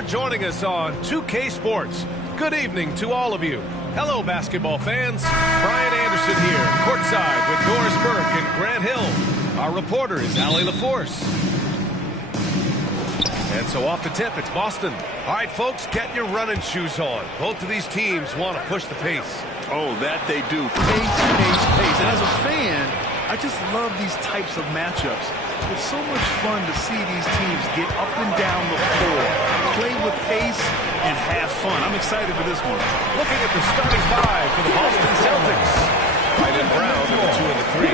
for joining us on 2K Sports. Good evening to all of you. Hello, basketball fans. Brian Anderson here, courtside with Doris Burke and Grant Hill. Our reporter is Allie LaForce. And so off the tip, it's Boston. All right, folks, get your running shoes on. Both of these teams want to push the pace. Oh, that they do. Pace, pace, pace. And as a fan, I just love these types of matchups. It's so much fun to see these teams get up and down the floor, play with pace, and have fun. I'm excited for this one. Looking at the starting five for the Boston Celtics. Jaylen Brown with the 2 and the 3.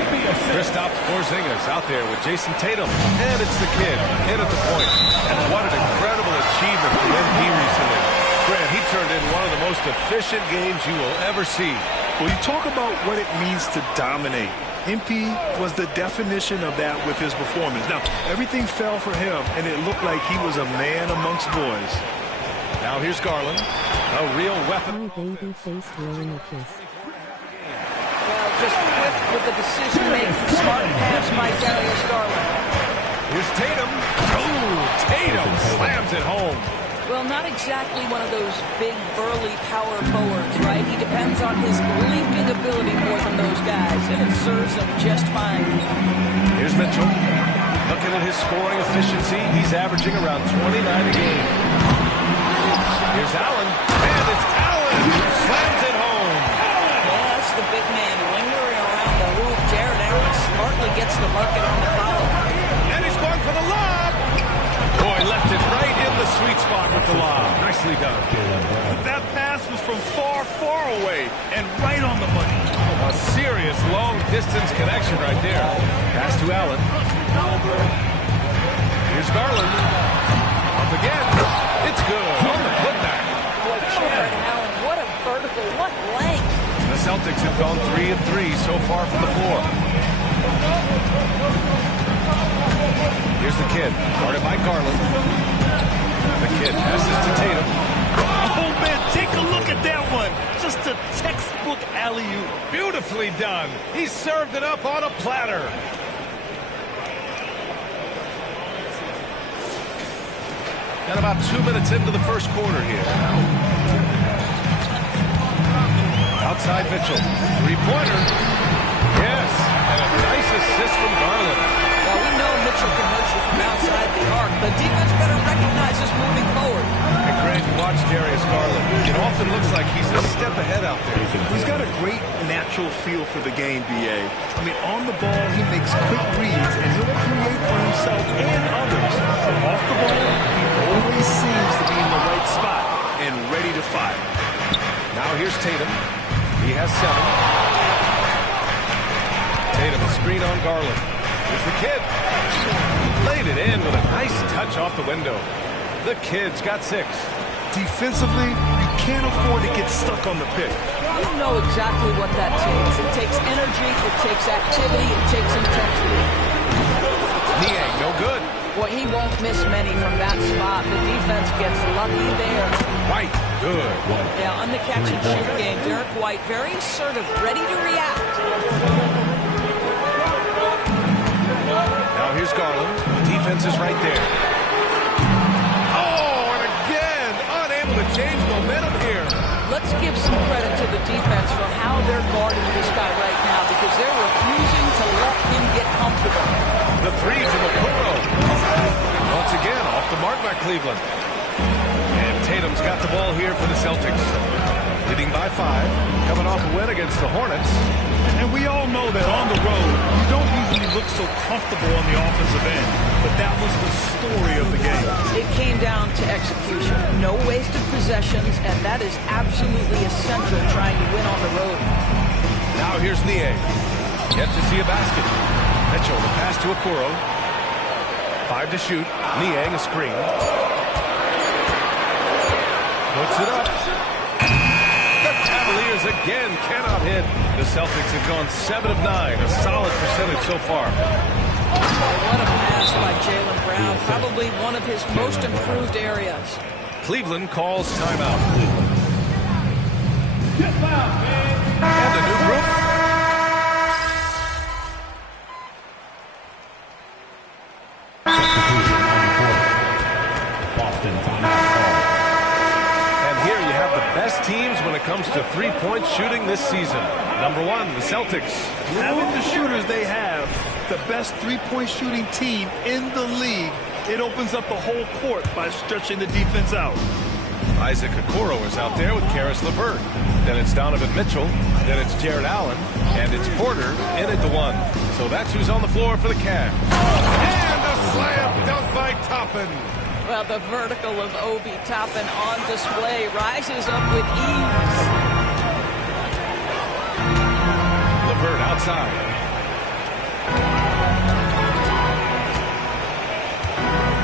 Kristaps Porzingis out there with Jason Tatum. And it's the kid in at the point. And what an incredible achievement for MP recently. Grant, he turned in one of the most efficient games you will ever see. Well, you talk about what it means to dominate. MP was the definition of that with his performance. Now, everything fell for him, and it looked like he was a man amongst boys. Now here's Garland, a real weapon. My baby face wearing a kiss. Well, just quick with the decision-making. Smart pass by Darius Garland. Here's Tatum. Oh, Tatum slams it home. Well, not exactly one of those big, burly power forwards, right? He depends on his leaping ability more than those guys, and it serves him just fine. Here's Mitchell. Looking at his scoring efficiency, he's averaging around 29 a game. Here's Allen, and it's Allen who slams it home. Yeah, that's the big man lingering around the hoop. Jared Allen smartly gets the bucket on the foul. And he's going for the lob. Boy, left it right in the sweet spot with the lob. Nicely done. That pass was from far, far away and right on the money. A serious long-distance connection right there. Pass to Allen. Here's Garland. Up again. It's good on the putback. Boy, Jared Allen, what a vertical, what length. The Celtics have gone 3 of 3 so far from the floor. Here's the kid, guarded by Garland. The kid passes to Tatum. Oh, man, take a look at that one. Just a textbook alley-oop. Beautifully done. He served it up on a platter. Got about 2 minutes into the first quarter here. Outside Mitchell. Three-pointer. Yes, and a nice assist from Garland. Well, we know Mitchell can hurt you from outside the arc. The defense better recognize this moving forward. And Grant, you watch Darius Garland. It often looks like he's a step ahead out there. He's got a great natural feel for the game, B.A. I mean, on the ball, he makes quick reads, and he'll create for himself and others. Off the ball, he always seems to be in the right spot and ready to fire. Now here's Tatum. He has 7. Tatum, a screen on Garland. Here's the kid. Laid it in with a nice touch off the window. The kid's got 6. Defensively, you can't afford to get stuck on the pick. You know exactly what that takes. It takes energy, it takes activity, it takes intensity. Niang, no good. Boy, he won't miss many from that spot. The defense gets lucky there. White, good. Yeah, on the catch and shoot game, Derek White very assertive, ready to react. Now here's Garland. Defense is right there. Oh, and again, unable to change momentum here. Let's give some credit to the defense for how they're guarding this guy right now because they're refusing to let him get comfortable. The 3 from Okoro. Once again, off the mark by Cleveland. And Tatum's got the ball here for the Celtics. Leading by 5. Coming off a win against the Hornets. And we all know that on the road, you don't usually look so comfortable on the offensive end. But that was the story of the game. It came down to execution. No wasted possessions, and that is absolutely essential trying to win on the road. Now here's Niang. Yet to see a basket. Mitchell, the pass to Okoro. 5 to shoot. Niang, a screen. Puts it up. The Cavaliers again cannot hit. The Celtics have gone 7 of 9, a solid percentage so far. What a pass by Jaylen Brown. Probably one of his most improved areas. Cleveland calls timeout. And a new group. Boston timeout call. comes to three-point shooting this season. Number one, the Celtics. Having the shooters they have, the best three-point shooting team in the league, it opens up the whole court by stretching the defense out. Isaac Okoro is out there with Karis LeVert. Then it's Donovan Mitchell. Then it's Jared Allen. And it's Porter in at the one. So that's who's on the floor for the Cavs. And a slam dunk by Toppin. Well, the vertical of Obi Toppin on display rises up with ease. LeVert outside.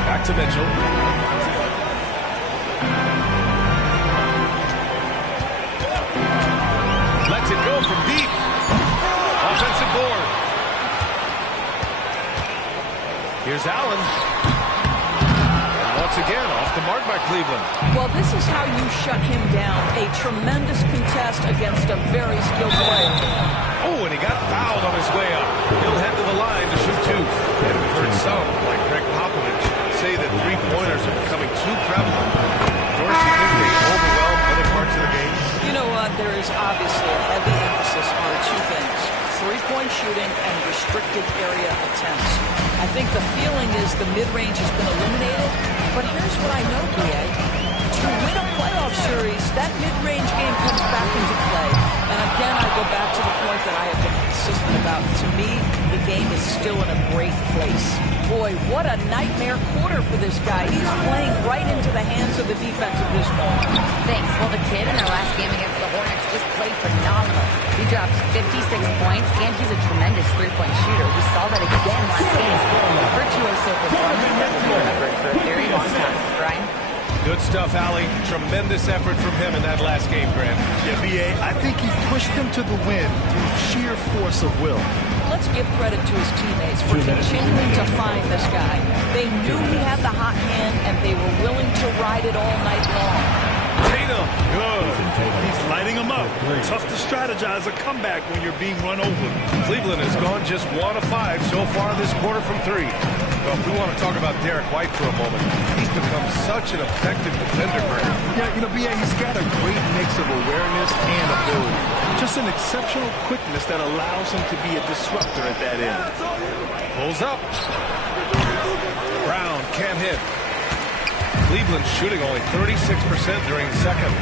Back to Mitchell. Lets it go from deep. Offensive board. Here's Allen. And once again, off the mark by Cleveland. Well, this is how you shut him down. A tremendous contest against a very skilled player. Oh, and he got fouled on his way up. He'll head to the line to shoot two. And we've heard some, like Greg Popovich, say that three-pointers are becoming too prevalent. Dorsey, you think they overwhelm other parts of the game? You know what? There is obviously a heavy emphasis on two things: three-point shooting and restricted area attempts. I think the feeling is the mid-range has been eliminated, but here's what I know, B.A. To win a playoff series, that mid-range game comes back into play. And again, I go back to the point that I have been consistent about. To me, the game is still in a great place. Boy, what a nightmare quarter for this guy. He's playing right into the hands of the defense at this point. Thanks. Well, the kid in their last game against the Hornets just played phenomenal. He dropped 56 points, and he's a tremendous three-point shooter. We saw that again last game. Virtuoso performance that will be remembered for a very long time. Brian? Good stuff, Allie. Tremendous effort from him in that last game, Grant. Yeah, B.A., I think he pushed them to the win through sheer force of will. Let's give credit to his teammates for continuing to find this guy. They knew he had the hot hand, and they were willing to ride it all night long. Tatum, good. He's lighting them up. Tough to strategize a comeback when you're being run over. Cleveland has gone just 1 of 5 so far this quarter from 3. Well, if we want to talk about Derek White for a moment, he's become such an effective defender, Grant. Yeah, you know, B.A., he's got a great mix of awareness and ability. Just an exceptional quickness that allows him to be a disruptor at that end. Pulls up. Brown can't hit. Cleveland shooting only 36% during the second.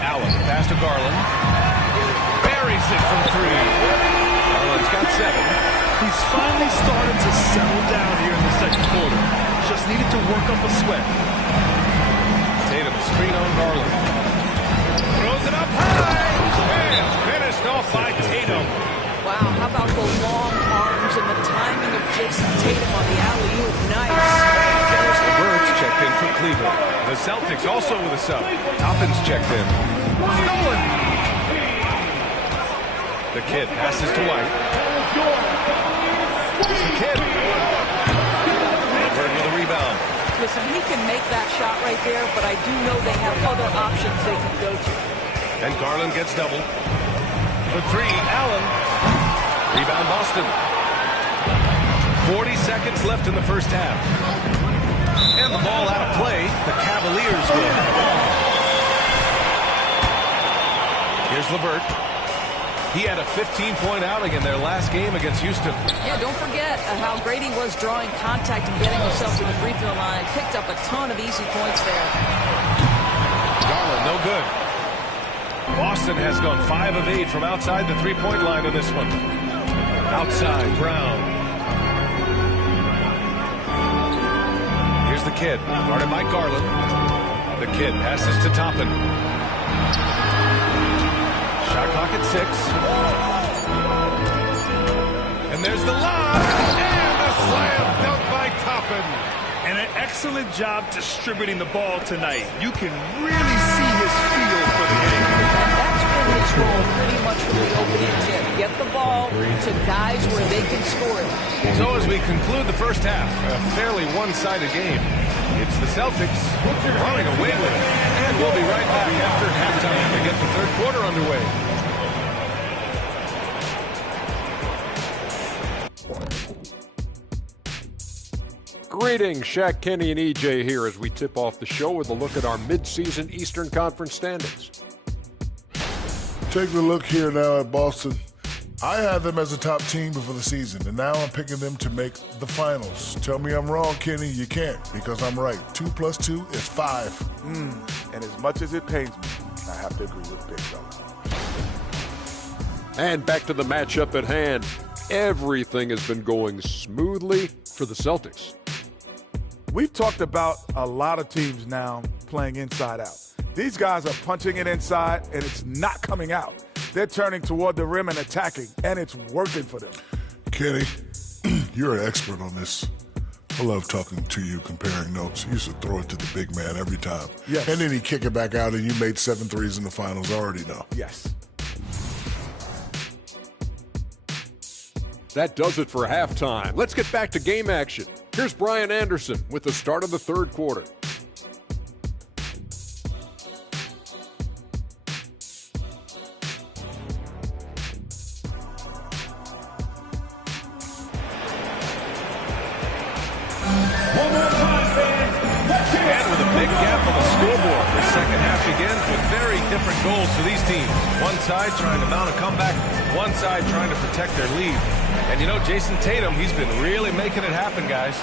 Allen, pass to Garland. Buries it from 3. Garland's got 7. He's finally started to settle down here in the second quarter. Just needed to work up a sweat. Tatum screen on Garland. Throws it up high. And finished off by Tatum. Wow, how about the long arms and the timing of Jason Tatum on the alley-oop? Nice. Karis LeVert's checked in for Cleveland. The Celtics also with a sub. Toppin's checked in. Stolen. The kid passes to White. Here's the kid. LeVert with a rebound. Listen, he can make that shot right there, but I do know they have other options they can go to. And Garland gets double. For 3, Allen. Rebound Boston. 40 seconds left in the first half. And the ball out of play. The Cavaliers will have the ball. Here's LeVert. He had a 15-point outing in their last game against Houston. Yeah, don't forget how great he was drawing contact and getting himself to the free throw line. Picked up a ton of easy points there. Garland, no good. Boston has gone 5 of 8 from outside the three-point line in this one. Outside, Brown. Here's the kid, guarded by Garland. The kid passes to Toppin. Shot clock at 6. And there's the lob. And a slam dunk by Toppin. And an excellent job distributing the ball tonight. You can really see his feel for the game. And that's been his role pretty much from the opening tip. Get the ball to guys where they can score it. So as we conclude the first half, a fairly one-sided game. It's the Celtics running away with it. And we'll be right back after halftime to get the third quarter underway. Greetings, Shaq, Kenny, and EJ here as we tip off the show with a look at our midseason Eastern Conference standings. Take a look here now at Boston. I had them as a top team before the season, and now I'm picking them to make the finals. Tell me I'm wrong, Kenny. You can't, because I'm right. 2 + 2 is 5. And as much as it pains me, I have to agree with Big Fella. And back to the matchup at hand. Everything has been going smoothly for the Celtics. We've talked about a lot of teams now playing inside out. These guys are punching it inside, and it's not coming out. They're turning toward the rim and attacking, and it's working for them. Kenny, you're an expert on this. I love talking to you, comparing notes. You used to throw it to the big man every time. Yes. And then he'd kick it back out, and you made 7 threes in the finals. I already know. Yes. That does it for halftime. Let's get back to game action. Here's Brian Anderson with the start of the third quarter. And with a big gap on the scoreboard, the second half begins with very different goals for these teams. One side trying to mount a comeback, one side trying to protect their lead. And you know, Jason Tatum, he's been really making it happen, guys.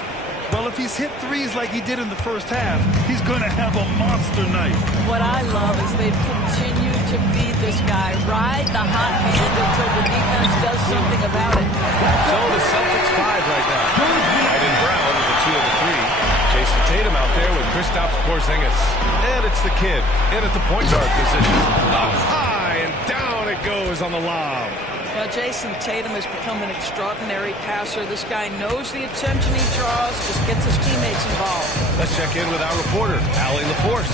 Well, if he's hit threes like he did in the first half, he's going to have a monster night. What I love is they've continued to feed this guy, ride the hot hand until the defense does something about it. So the Celtics 5 right now. Jaylen Brown with the 2 and the 3. Jason Tatum out there with Kristaps Porzingis. And it's the kid in at the point guard position. Up high and down it goes on the lob. Well, Jason Tatum has become an extraordinary passer. This guy knows the attention he draws, just gets his teammates involved. Let's check in with our reporter, Allie LaForce.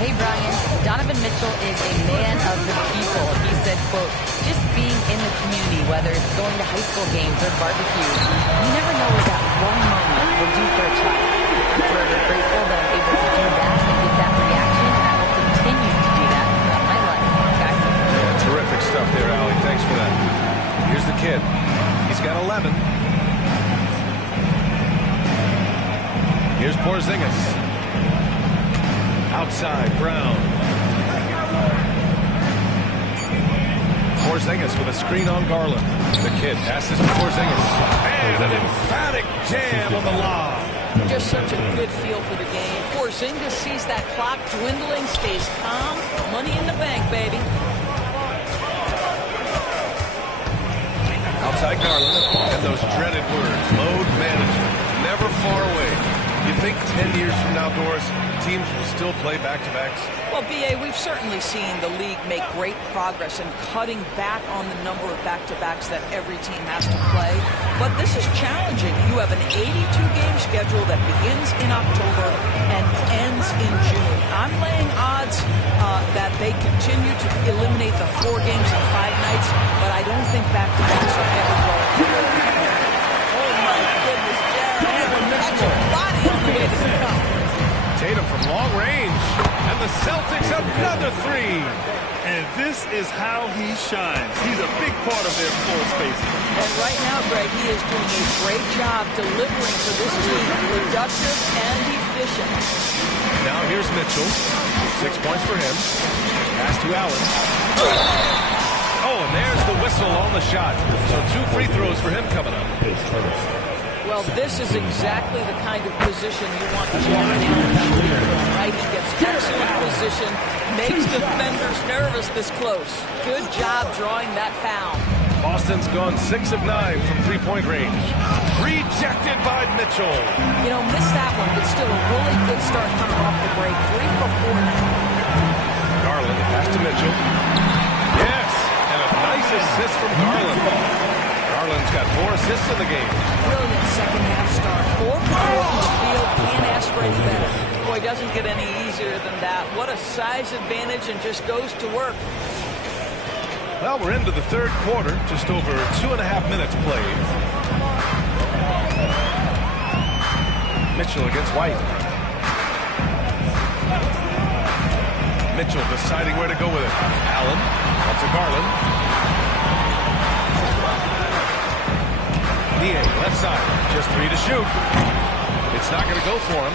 Hey, Brian. Donovan Mitchell is a man of the people. He said, quote, just being in the community, whether it's going to high school games or barbecues, you never know what that one moment will do for a child. I'm forever grateful that I'm able to do that and get that reaction, and I will continue to do that throughout my life. Guys, Yeah, terrific stuff there, Allie. Thanks for that. Here's the kid. He's got 11. Here's Porzingis. Outside, Brown. Porzingis with a screen on Garland. The kid passes to Porzingis. And an emphatic jam on the lob. Just such a good feel for the game. Porzingis sees that clock dwindling, stays calm. Money in the bank, baby. Outside Garland. And those dreaded words, load management, never far away. You think 10 years from now, Doris, teams will still play back-to-backs? Well, B.A., we've certainly seen the league make great progress in cutting back on the number of back-to-backs that every team has to play. But this is challenging. You have an 82-game schedule that begins in October and ends in June. I'm laying odds that they continue to eliminate the 4 games in 5 nights, but I don't think back-to-backs are ever going to. Oh, my goodness, Jared Allen, Mitchell, body on the way to the cup. Tatum from long range. And the Celtics another 3. And this is how he shines. He's a big part of their floor spacing. And right now, Greg, he is doing a great job delivering for this team, productive and efficient. Now here's Mitchell. 6 points for him. Pass to Allen. Oh, and there's the whistle on the shot. So 2 free throws for him coming up. Well, this is exactly the kind of position you want Jared Allen shooting from, right? He gets excellent position, makes defenders nervous this close. Good job drawing that foul. Boston's gone 6 of 9 from three-point range. Rejected by Mitchell. You know, missed that one, but still a really good start coming off the break. 3 for 4 now. Garland, pass to Mitchell. Yes, and a nice assist from Garland. Garland's got 4 assists in the game. Brilliant second half start. 4 for 4 from the field. Can't ask for any better. Boy, doesn't get any easier than that. What a size advantage, and just goes to work. Well, we're into the third quarter. Just over 2.5 minutes played. Mitchell against White. Mitchell deciding where to go with it. Allen, up to Garland. Nie, left side, just 3 to shoot. It's It's not going to go for him.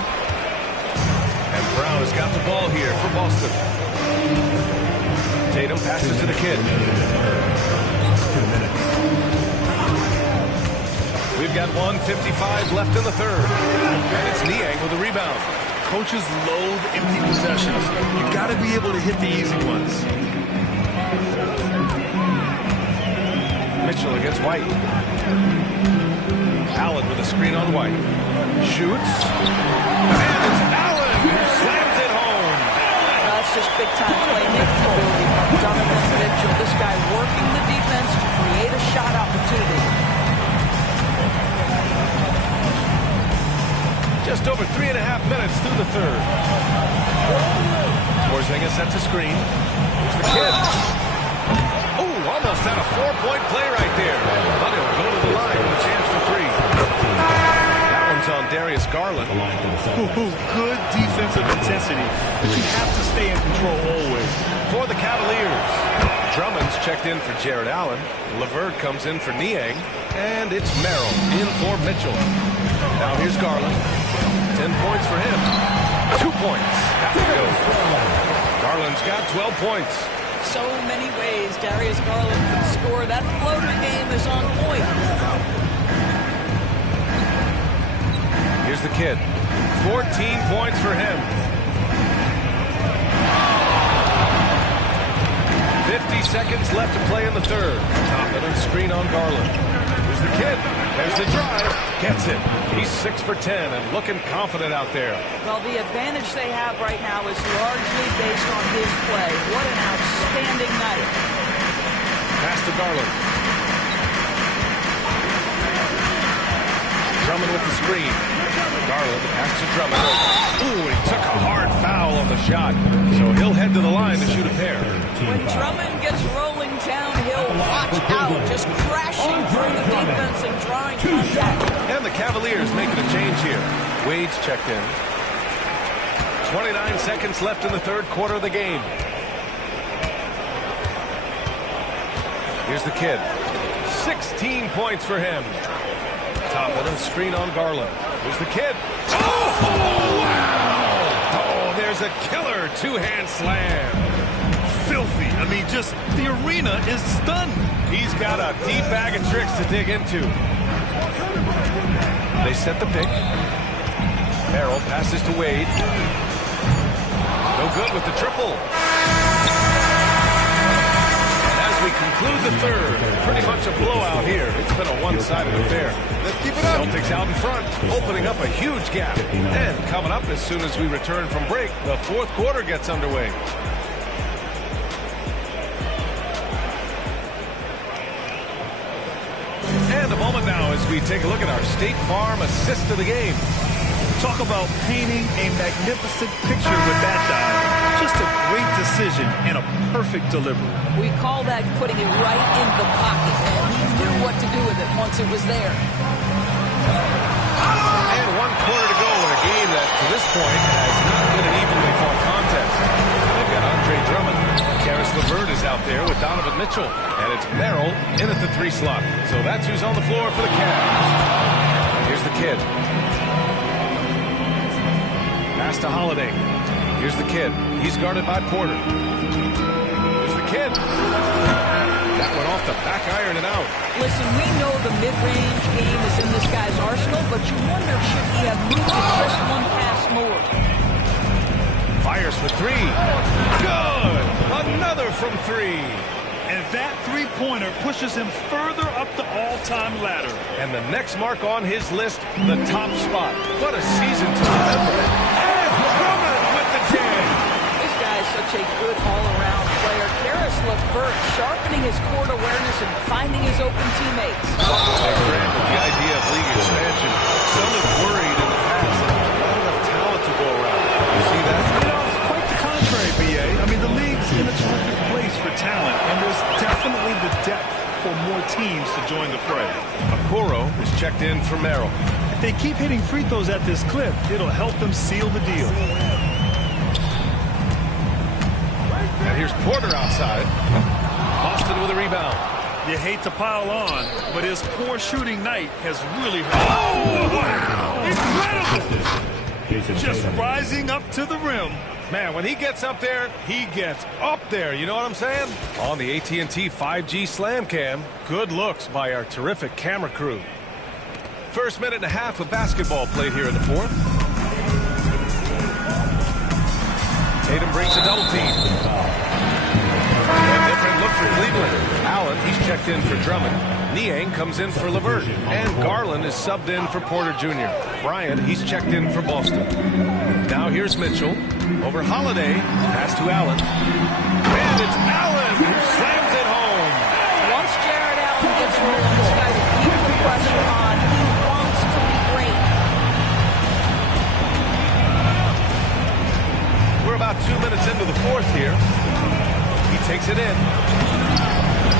And Brown has got the ball here for Boston. Tatum passes to the kid. We've got 1:55 left in the third. And it's Niang with the rebound. Coaches loathe empty possessions. You got to be able to hit the easy ones. Mitchell against White. Allen with a screen on White. Shoots. And it's Allen who slams it home. That's just big-time playmaking ability from Donovan Mitchell. This guy working the defense to create a shot opportunity. Just over 3.5 minutes through the third. Porzingis sets a screen. Here's the kid. Oh, almost had a 4-point play right there. But he'll go to the line with a chance for three. That one's on Darius Garland. Good defensive intensity, but you have to stay in control always. For the Cavaliers, Drummond's checked in for Jared Allen. LeVert comes in for Niang. And it's Merrill in for Mitchell. Now here's Garland. 10 points for him. 2 points have to go. Garland's got 12 points. So many ways Darius Garland can score. That floater game is on point. Here's the kid. 14 points for him. 50 seconds left to play in the third. Top-of screen on Garland. Here's the kid. There's the drive. Gets it. He's 6 for 10 and looking confident out there. Well, the advantage they have right now is largely based on his play. What an outstanding night. Pass to Garland. Drummond with the screen. Garland pass to Drummond. Ooh, he took a hard foul on the shot. So he'll head to the line to shoot a pair. When Drummond gets rolling downhill, watch out. Just crashing through the defense and drawing contact. And the Cavaliers making a change here. Wade's checked in. 29 seconds left in the third quarter of the game. Here's the kid. 16 points for him. Top of the screen on Garland. Here's the kid. Oh, wow! Oh, there's a killer two-hand slam. Filthy. I mean, just the arena is stunned. He's got a deep bag of tricks to dig into. They set the pick. Merrill passes to Wade. No good with the triple. We conclude the third. Pretty much a blowout here. It's been a one-sided affair. Let's keep it up. Celtics out in front, opening up a huge gap. And coming up as soon as we return from break, the fourth quarter gets underway. And a moment now as we take a look at our State Farm assist of the game. Talk about painting a magnificent picture with that dive. Just a great decision and a perfect delivery. We call that putting it right in the pocket, and he knew what to do with it once it was there. And 1 quarter to go in a game that, to this point, has not been an evenly fought contest. They've got Andre Drummond. Karis LeVert is out there with Donovan Mitchell. And it's Merrill in at the 3 slot. So that's who's on the floor for the Cavs. Here's the kid. Pass to Holiday. Here's the kid. He's guarded by Porter. Here's the kid. That went off the back iron and out. Listen, we know the mid-range game is in this guy's arsenal, but you wonder, should he have moved it just one pass more? Fires for three. Good. Another from three. And that three-pointer pushes him further up the all-time ladder. And the next mark on his list, the top spot. What a season to remember. And Drummond with the jam. This guy is such a good all-around player. Karis LeVert sharpening his court awareness and finding his open teammates. The idea of league expansion. Some have worried in the past that there's not enough talent to go around. You see that? You know, quite the contrary, B.A. I mean, the league's in a terrific place for talent, and there's definitely the depth for more teams to join the fray. Okoro is checked in for Merrill. If they keep hitting free throws at this clip, it'll help them seal the deal. And here's Porter outside. Boston with a rebound. You hate to pile on, but his poor shooting night has really hurt. Oh, wow! Incredible! Just rising up to the rim. Man, when he gets up there, he gets up there. You know what I'm saying? On the AT&T 5G Slam Cam, good looks by our terrific camera crew. First minute and a half of basketball played here in the fourth. Tatum brings a double team. A different look for Cleveland. Allen, he's checked in for Drummond. Niang comes in for LeVert. And Garland is subbed in for Porter Jr. Bryant, he's checked in for Boston. Now here's Mitchell. Over Holiday. Pass to Allen. And it's Allen who slams it home. Once Jared Allen gets rolling, this guy will keep the pressure on. He wants to be great. We're about 2 minutes into the fourth here. He takes it in.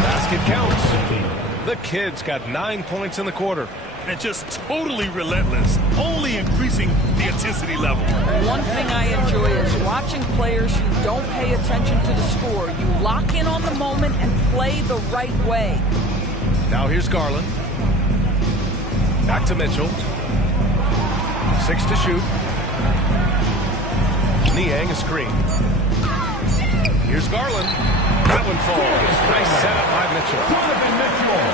Basket counts. The Kid's got 9 points in the quarter. And just totally relentless, only increasing the intensity level. One thing I enjoy is watching players who don't pay attention to the score. You lock in on the moment and play the right way. Now here's Garland. Back to Mitchell. 6 to shoot. Niang a screen. Here's Garland. That one falls. Nice setup by Mitchell.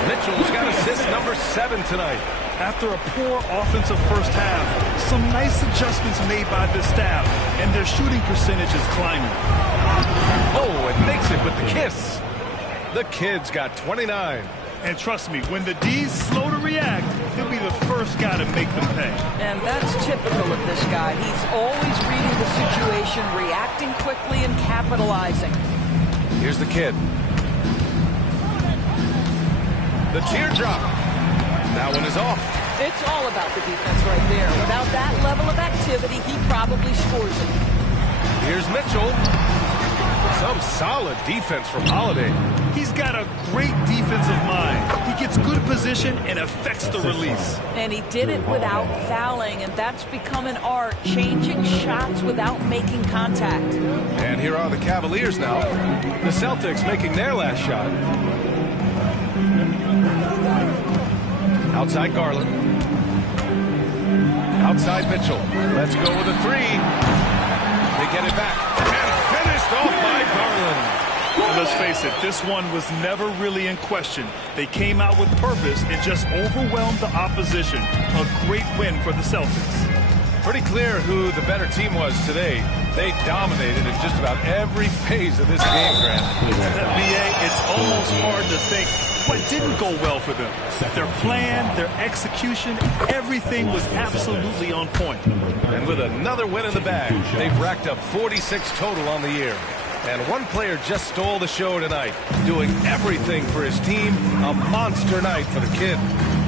Mitchell's got assist number 7 tonight. After a poor offensive first half, some nice adjustments made by the staff, and their shooting percentage is climbing. Oh, and makes it with the kiss. The Kid's got 29. And trust me, when the D's slow to react, he'll be the first guy to make them pay. And that's typical of this guy. He's always reading the situation, reacting quickly, and capitalizing. Here's the Kid. The teardrop. That one is off. It's all about the defense right there. Without that level of activity, he probably scores it. Here's Mitchell. Some solid defense from Holiday. He's got a great defensive mind. He gets good position and affects the release. And he did it without fouling, and that's become an art, changing shots without making contact. And here are the Cavaliers now. The Celtics making their last shot. Outside Garland. Outside Mitchell. Let's go with a 3. They get it back. And finished off by Garland. And let's face it, this one was never really in question. They came out with purpose and just overwhelmed the opposition. A great win for the Celtics. Pretty clear who the better team was today. They dominated in just about every phase of this game, Grant. BA, it's almost hard to think what didn't go well for them. Their plan, their execution, everything was absolutely on point. And with another win in the bag, they've racked up 46 total on the year. And one player just stole the show tonight, doing everything for his team. A monster night for the Kid.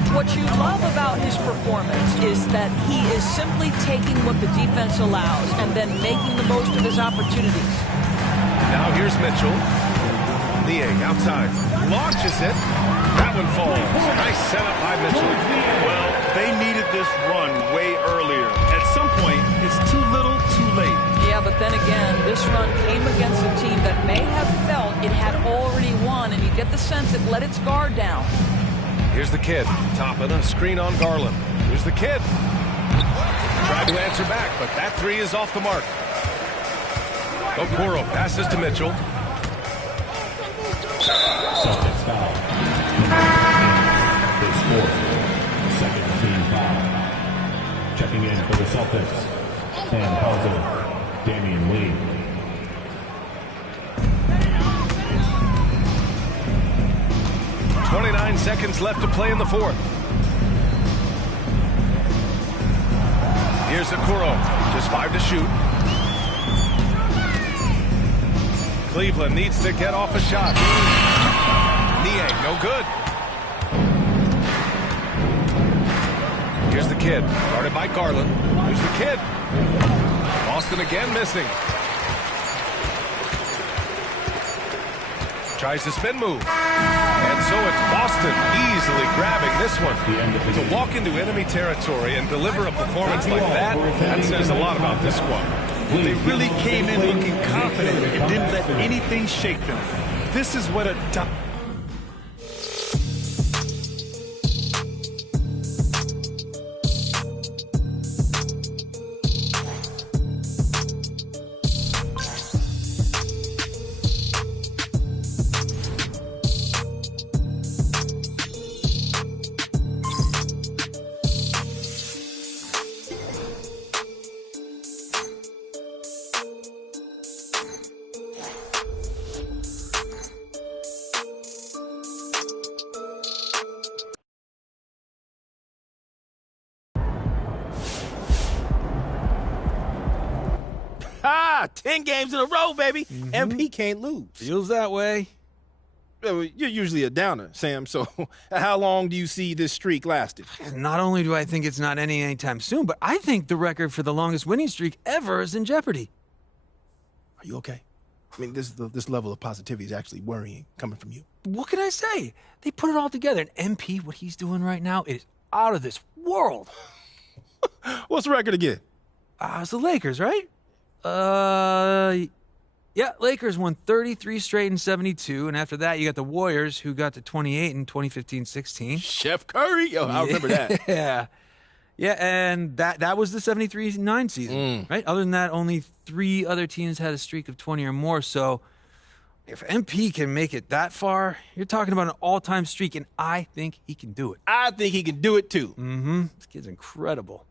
What you love about his performance is that he is simply taking what the defense allows and then making the most of his opportunities. Now here's Mitchell. Niang outside. Launches it. That one falls. Nice setup by Mitchell. Well, they needed this run way earlier. At some point, it's too little, too late. Yeah, but then again, this run came against a team that may have felt it had already won, and you get the sense it let its guard down. Here's the Kid. Topping a screen on Garland. Here's the Kid. Tried to answer back, but that 3 is off the mark. Okoro passes to Mitchell. Celtics foul. His fourth. Second team foul. Checking in for the Celtics. Sam Hauser. Damian Lee. .29 seconds left to play in the fourth. Here's Okoro. Just 5 to shoot. Cleveland needs to get off a shot. Niang, no good. Here's the Kid. Guarded by Garland. Here's the Kid. Boston again missing. Tries the spin move. And so it's Boston easily grabbing this one. To walk into enemy territory and deliver a performance like that, that says a lot about this squad. They really came in looking confident and didn't let anything shake them. This is what a 10 games in a row, baby. MP can't lose. Feels that way. You're usually a downer, Sam, so how long do you see this streak lasting? Not only do I think it's not ending anytime soon, but I think the record for the longest winning streak ever is in jeopardy. Are you okay? I mean, this level of positivity is actually worrying coming from you. What can I say? They put it all together. And MP, what he's doing right now is out of this world. What's the record again? It's the Lakers, right? Yeah, Lakers won 33 straight in 72, and after that, you got the Warriors, who got to 28 in 2015-16. Chef Curry? Yo, I remember that. Yeah, and that was the 73-9 season, right? Other than that, only 3 other teams had a streak of 20 or more, so if MP can make it that far, you're talking about an all-time streak, and I think he can do it. I think he can do it, too. This kid's incredible.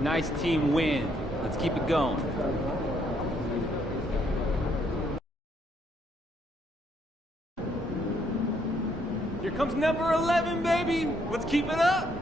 Nice team win. Let's keep it going. Here comes number 11, baby. Let's keep it up.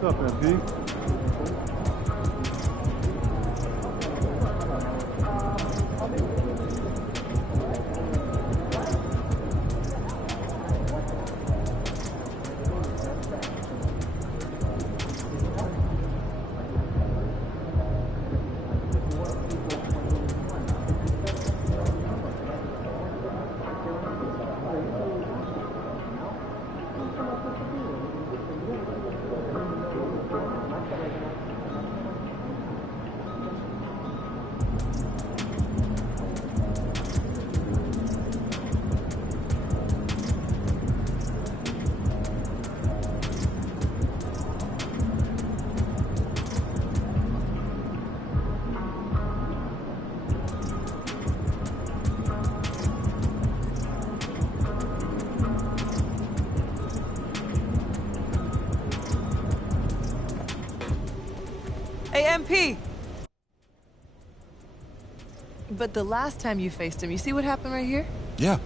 What's up, MP? Hey, MP! But the last time you faced him, you see what happened right here? Yeah.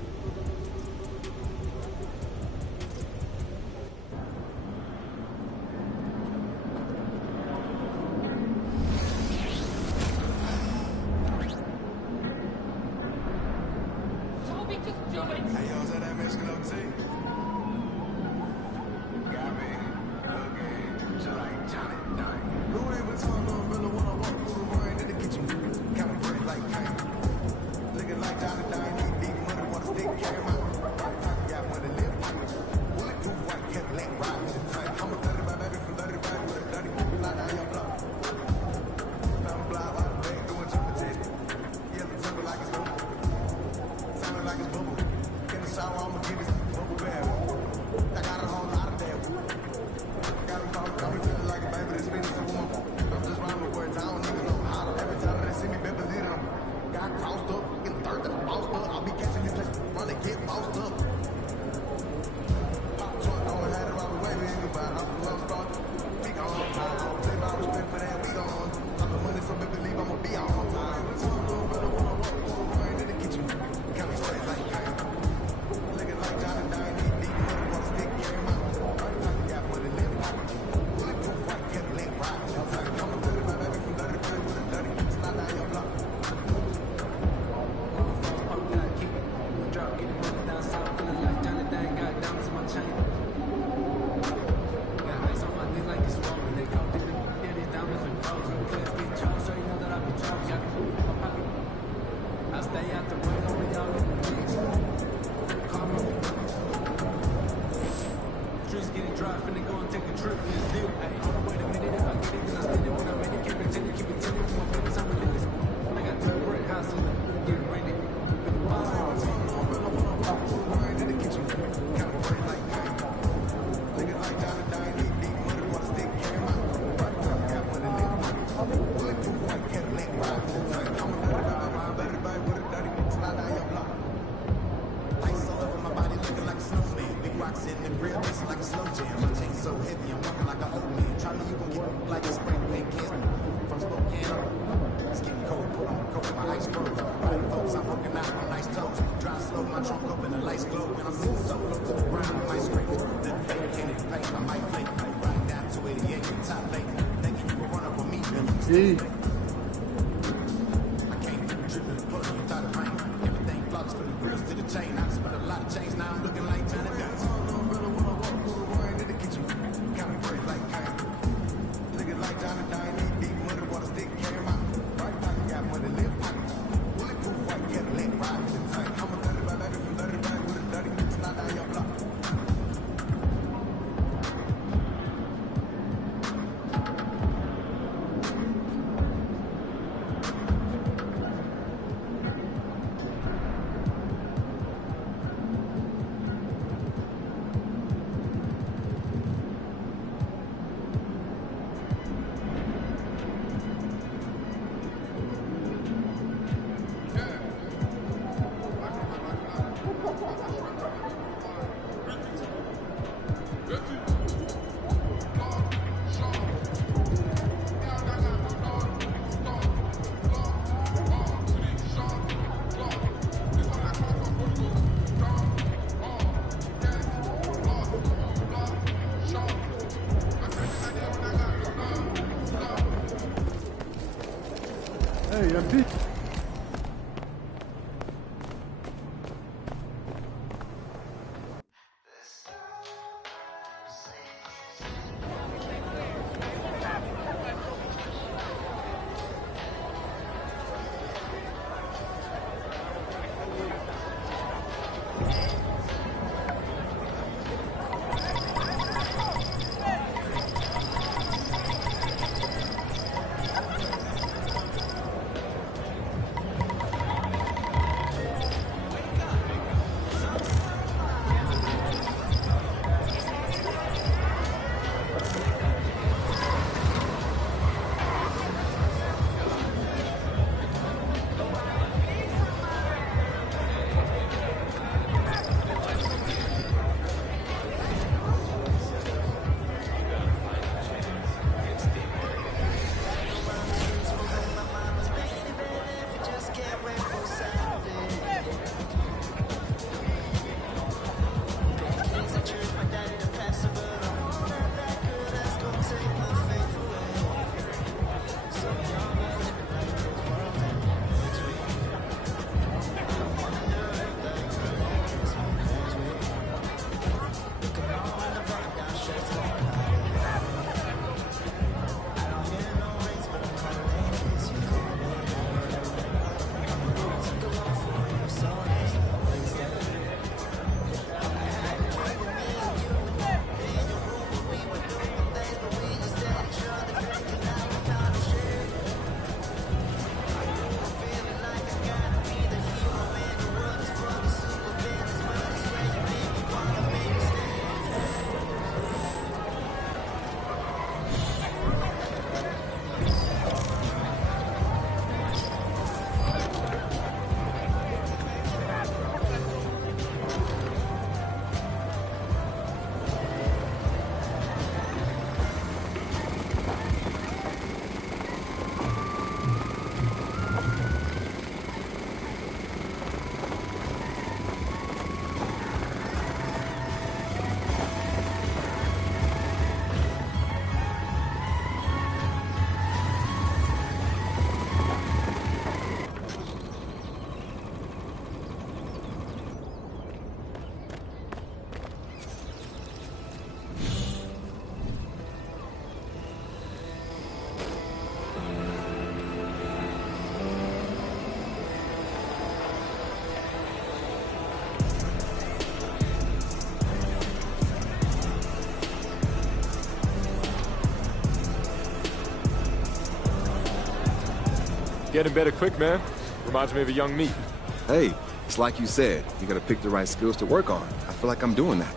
getting better quick, man. Reminds me of a young me. Hey, it's like you said. You got to pick the right skills to work on. I feel like I'm doing that.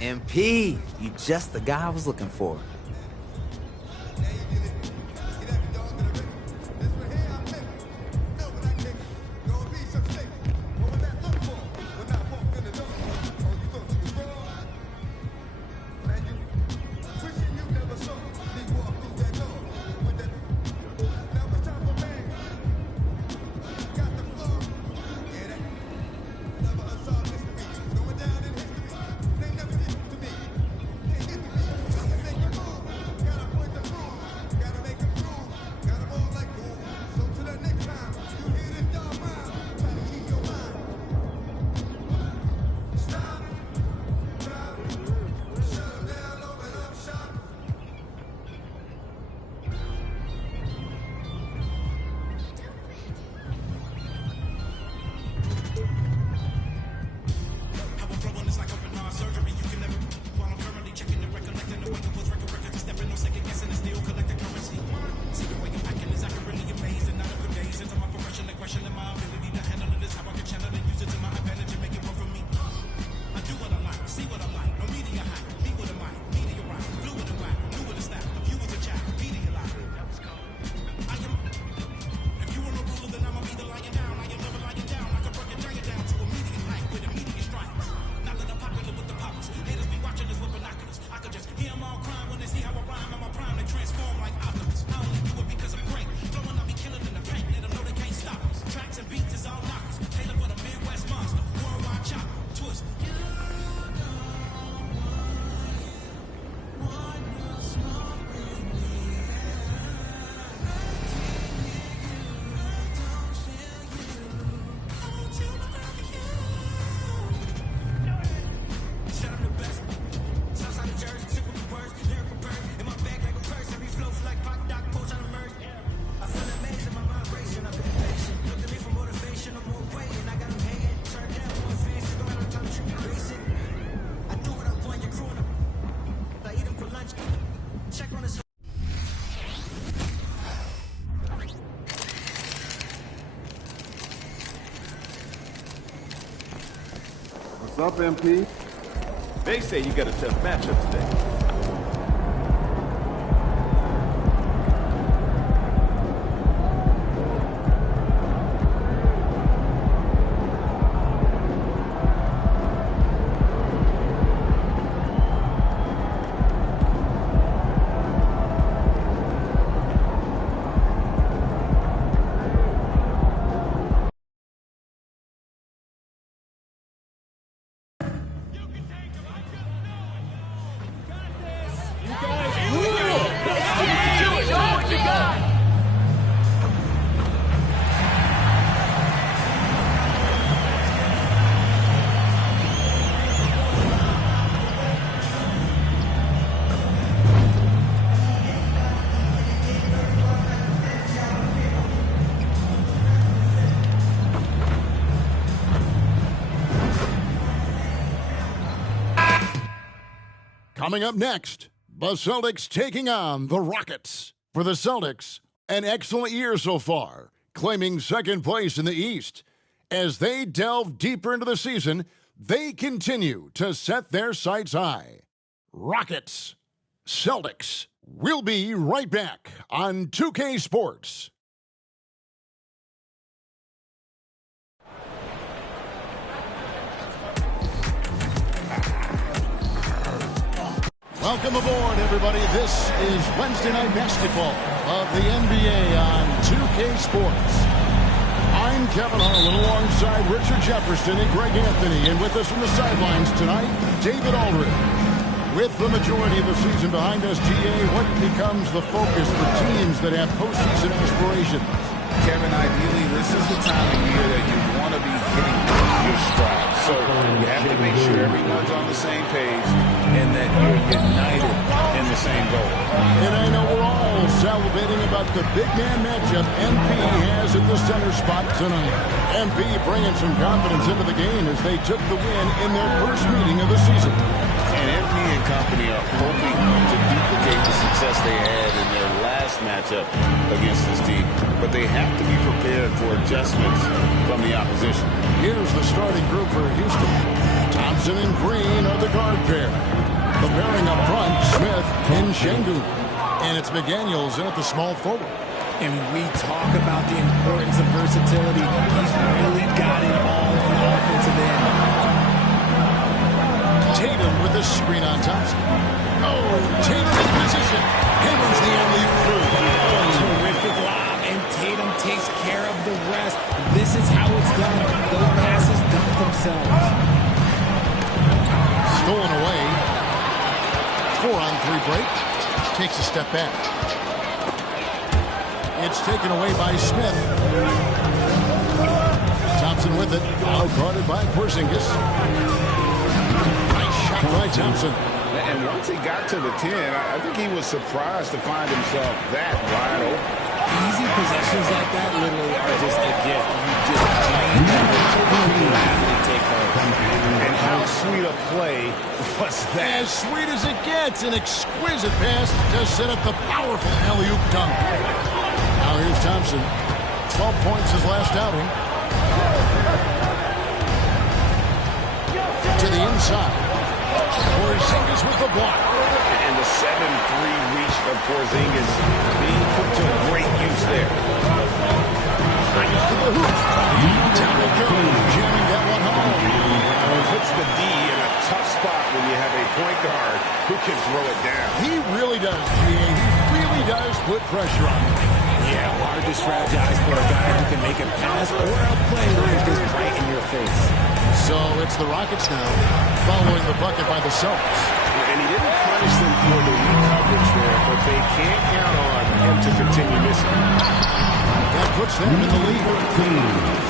MP, you just the guy I was looking for. What's up, MP? They say you got a tough matchup today. Coming up next, the Celtics taking on the Rockets. For the Celtics, an excellent year so far, claiming second place in the East. As they delve deeper into the season, they continue to set their sights high. Rockets, Celtics. We'll be right back on 2K Sports. Welcome aboard, everybody. This is Wednesday Night Basketball of the NBA on 2K Sports. I'm Kevin Harlan alongside Richard Jefferson and Greg Anthony. And with us from the sidelines tonight, David Aldridge. With the majority of the season behind us, GA, what becomes the focus for teams that have postseason aspirations? Kevin, ideally, this is the time of year that you want to be hitting your stride. So you have to make sure everyone's on the same page and that you're united in the same goal. And I know we're all salivating about the big man matchup MP has at the center spot tonight. MP bringing some confidence into the game as they took the win in their first meeting of the season. And MP and company are hoping to duplicate the success they had in their last matchup against this team. But they have to be prepared for adjustments from the opposition. Here's the starting group for Houston. Thompson and Green are the guard pair. The pairing up front, Smith and Şengün. And it's McDaniels in at the small forward. And we talk about the importance of versatility. He's really got it all on the offensive end. Tatum with the screen on Thompson. Oh, Tatum in position. Hammers the alley-oop through. Terrific lob, and Tatum takes care of the rest. This is how it's done. Those passes dump themselves. Stolen away. 4-on-3 break. Takes a step back. It's taken away by Smith. Thompson with it. Out guarded by Porzingis. Nice shot by Thompson. And once he got to the 10, I think he was surprised to find himself that wide open. Easy possessions like that literally are just a gift. You just gladly take those. And how sweet a play was that? As sweet as it gets. An exquisite pass to set up the powerful alley-oop dunk. Now here's Thompson. 12 points his last outing. To the inside. Porzingis with the block. And the 7-3 reach of Porzingis being put to great use there. To the hoop. Down it goes. Jamming that one home. Puts the D in a tough spot when you have a point guard who can throw it down. He really does, G.A. He really does put pressure on him. Yeah, hard to strategize for a guy who can make a pass or a play like this right in your face. So it's the Rockets now, following the bucket by the Celtics. And he didn't punish them for the weak coverage there, but they can't count on him to continue missing. That puts them in the lead.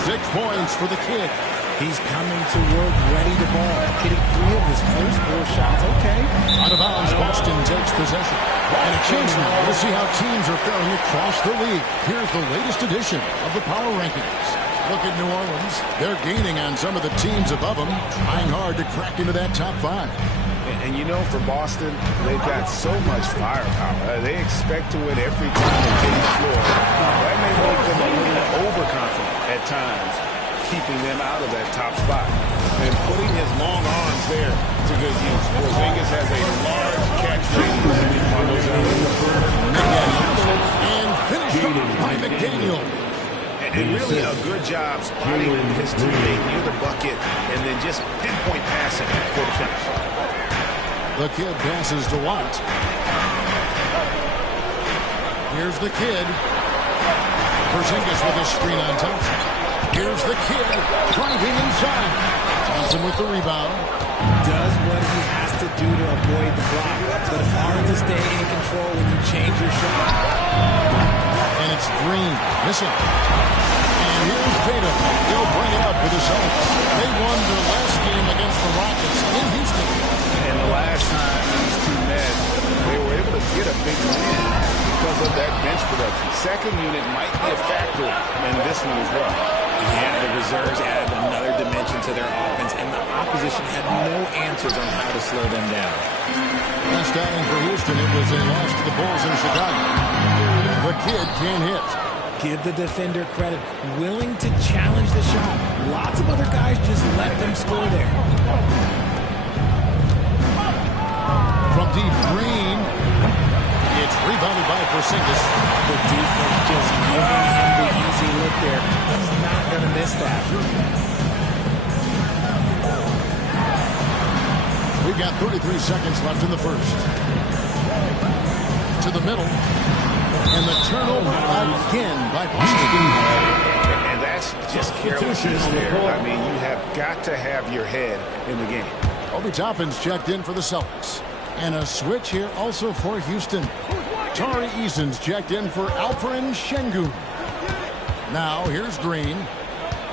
6 points for the kid. He's coming to work ready to ball. Hitting 3 of his first 4 shots. Okay. Out of bounds, Boston takes possession. And a chance now to see how teams are faring across the league. Here's the latest edition of the Power Rankings. Look at New Orleans. They're gaining on some of the teams above them, trying hard to crack into that top 5. And you know, for Boston, they've got so much firepower. They expect to win every time they take the floor. That may make them a little overconfident at times, keeping them out of that top spot. And putting his long arms there to good use. Porzingis has a large catch rating on those and finished off by McDaniel. And really a good job spotting his teammate near the bucket and then just pinpoint passing for the finish. The kid passes to Watt. Here's the kid. Porzingis with a screen on Thompson. Here's the kid driving inside. Thompson with the rebound. Does what he has to do to avoid the block. But it's hard to stay in control when you change your shot. And it's Green missing. And here's Tatum. They'll bring it up for the Celtics. They won their last game against the Rockets in Houston. And the last time these two met, they were able to get a big win because of that bench production. Second unit might be a factor in this one as well. Yeah, the reserves added another dimension to their offense, and the opposition had no answers on how to slow them down. Last outing for Houston, it was a loss to the Bulls in Chicago. The kid can't hit. Give the defender credit. Willing to challenge the shot. Lots of other guys just let them score there. From deep, Green. It's rebounded by Porzingis. The defense just giving him the easy look there. He's not going to miss that. We've got 33 seconds left in the first. To the middle. And the turnover again by Boston. And that's just carelessness there. I mean, you have got to have your head in the game. Obi Toppin's checked in for the Celtics. And a switch here also for Houston. Tari Eason's checked in for Alperen Şengün. Now, here's Green.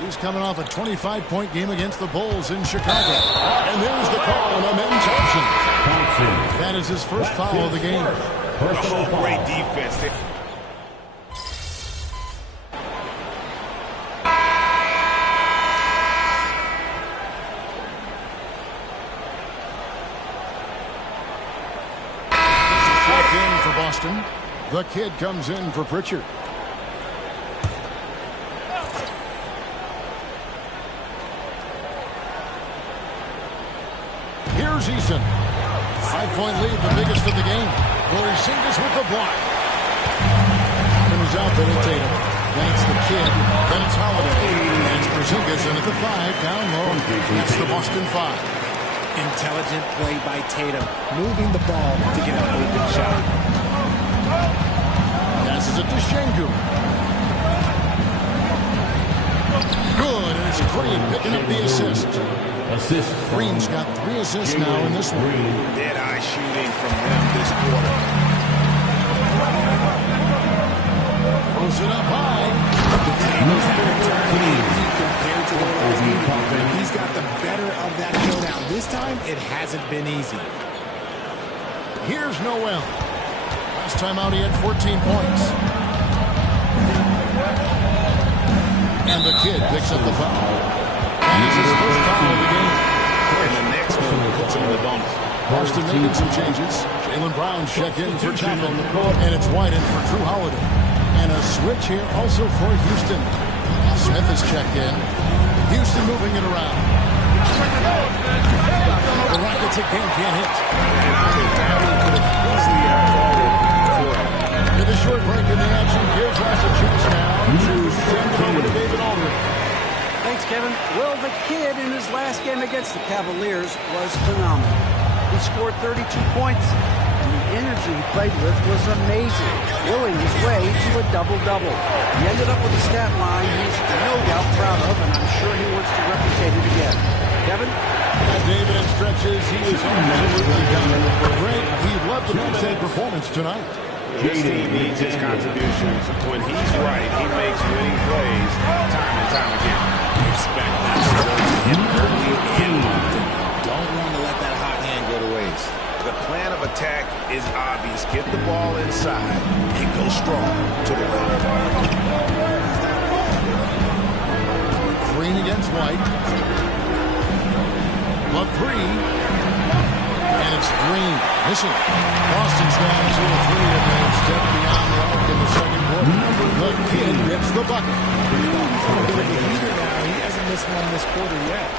He's coming off a 25-point game against the Bulls in Chicago. And there's the call on a men's action. That is his first foul of the game. Oh, great defense. In for Boston. The kid comes in for Pritchard. Here's Eason. 5-point lead, the biggest of the game. Porzingis with the block. It was out there to Tatum. Then it's the kid. Then it's Holiday. And it's Porzingis in at the 5, down low. That's the Boston 5. Intelligent play by Tatum, moving the ball to get an open shot. Passes it to Şengün. Good, and it's Green picking up the assist. Green's got 3 assists now in this one. Dead-eye shooting from them this quarter. Throws it up high. The tables have turned easy compared to the last game. He's got the better of that showdown. This time, it hasn't been easy. Here's Noel. Last time out, he had 14 points. And the kid picks up the foul. And it's his first foul of the game. And the next one puts him in the bonus. Boston making some changes. Jaylen Brown check in for Chapman. And it's White in for Drew Holiday. And a switch here also for Houston. Smith is checked in. Houston moving it around. The Rockets again can't hit. With a short break in the action, gives us a chance now to send it over to David Aldridge. Thanks, Kevin. Well, the kid in his last game against the Cavaliers was phenomenal. He scored 32 points, and the energy he played with was amazing, willing his way to a double-double. He ended up with a stat line he's no doubt proud of, and I'm sure he wants to replicate it again. Kevin? David in stretches. He is absolutely done. Great. He'd love to match that performance tonight. This team needs his contributions. When he's right, he makes winning plays time and time again. Expect that to go to him early and often. Don't want to let that hot hand go to waste. The plan of attack is obvious. Get the ball inside and go strong to the rim. Green against White. Love 3. And it's Green. Missing. Boston's down 2 or 3 and they've stepped beyond the arc in the second quarter. The kid gets the bucket. He hasn't missed one this quarter yet.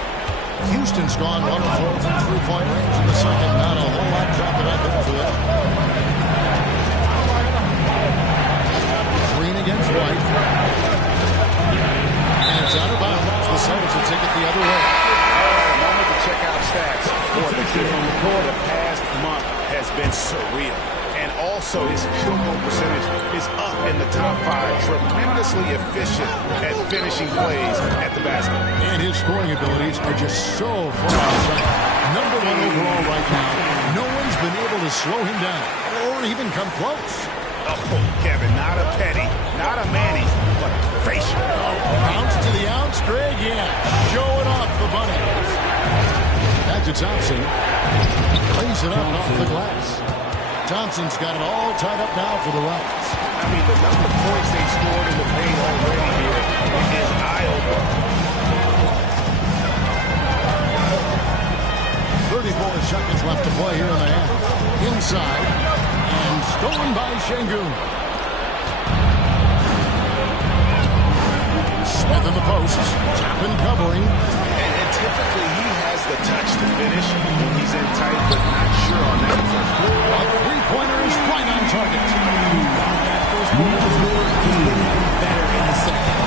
Houston's gone 1 of 4 from 3-point range in the second. Not a whole lot dropping up there for them. Green against White. And it's out of bounds. The Celtics will take it the other way. Moment to check out stats for the kid. The past month has been surreal. And also his field goal percentage is up in the top 5. Tremendously efficient at finishing plays at the basket. And his scoring abilities are just so far outside. Number 1 overall right now. No one's been able to slow him down or even come close. Oh, Kevin, not a Petty, not a Manny, but a Frazier. Bounce to the ounce, Greg, yeah. Showing off the bunny. Back to Thompson. Lays it up off the glass. Thompson's got it all tied up now for the Rockets. I mean, the number of points they scored in the paint already here is eye-opening. 34 seconds left to play here in the half. Inside, and stolen by Şengün. Smith in the post. Chapman covering. And typically he has the touch to finish when he's in tight, but not sure on that first one. A three-pointer is right on target. That first quarter was good. He's been even better in the second.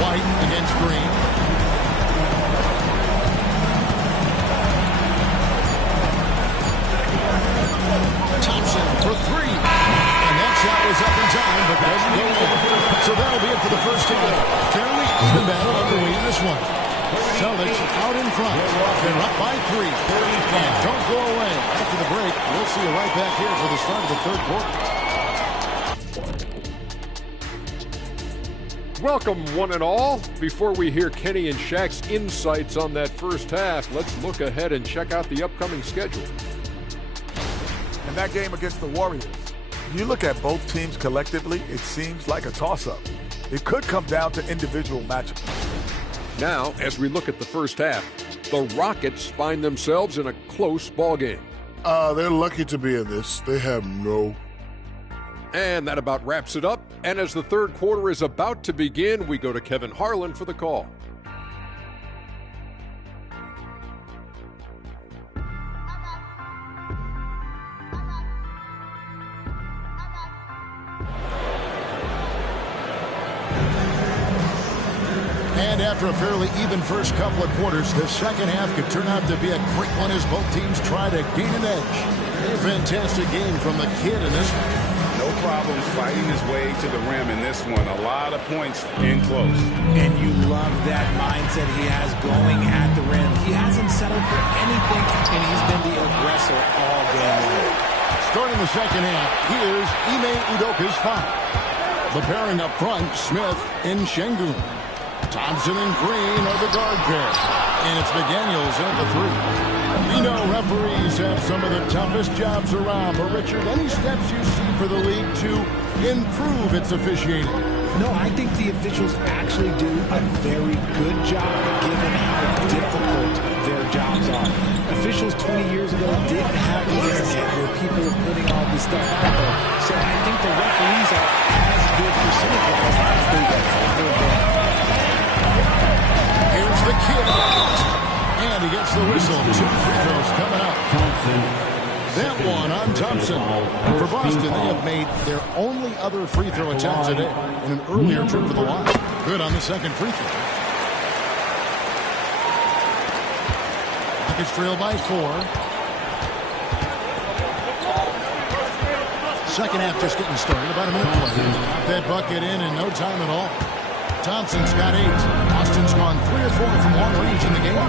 White against Green. Thompson for 3. And that shot was up in time, but doesn't go in. So that'll be it for the first half. Fairly even battle underway in this one. Celtics out in front. They're up by 3. And don't go away. After the break, we'll see you right back here for the start of the third quarter. Welcome, one and all. Before we hear Kenny and Shaq's insights on that first half, let's look ahead and check out the upcoming schedule. In that game against the Warriors, you look at both teams collectively, it seems like a toss-up. It could come down to individual matchups. Now, as we look at the first half, the Rockets find themselves in a close ballgame. They're lucky to be in this. They have no. And that about wraps it up. And as the third quarter is about to begin, we go to Kevin Harlan for the call. And after a fairly even first couple of quarters, the second half could turn out to be a great one as both teams try to gain an edge. A fantastic game from the kid in this one. No problems fighting his way to the rim in this one. A lot of points in close. And you love that mindset he has going at the rim. He hasn't settled for anything, and he's been the aggressor all game long. Starting the second half, here's Ime Udoka's foul. The pairing up front, Smith and Şengün. Thompson and Green are the guard pair. And it's McDaniels at the three. We know referees have some of the toughest jobs around, but Richard, any steps you see for the league to improve its officiating? No, I think the officials actually do a very good job given how difficult their jobs are. Officials 20 years ago didn't have the internet where people are putting all this stuff out there. So I think the referees are as good percentage-wise as they've ever been. Here's the kid. And he gets the whistle. 2 free throws coming up. That one on Thompson. For Boston, they have made their only other free throw attempt today in an earlier trip to the line. Good on the second free throw. Rockets trail by 4. Second half just getting started. About a minute play. Got that bucket in no time at all. Thompson's got 8. Austin's gone 3 or 4 from long range in the game.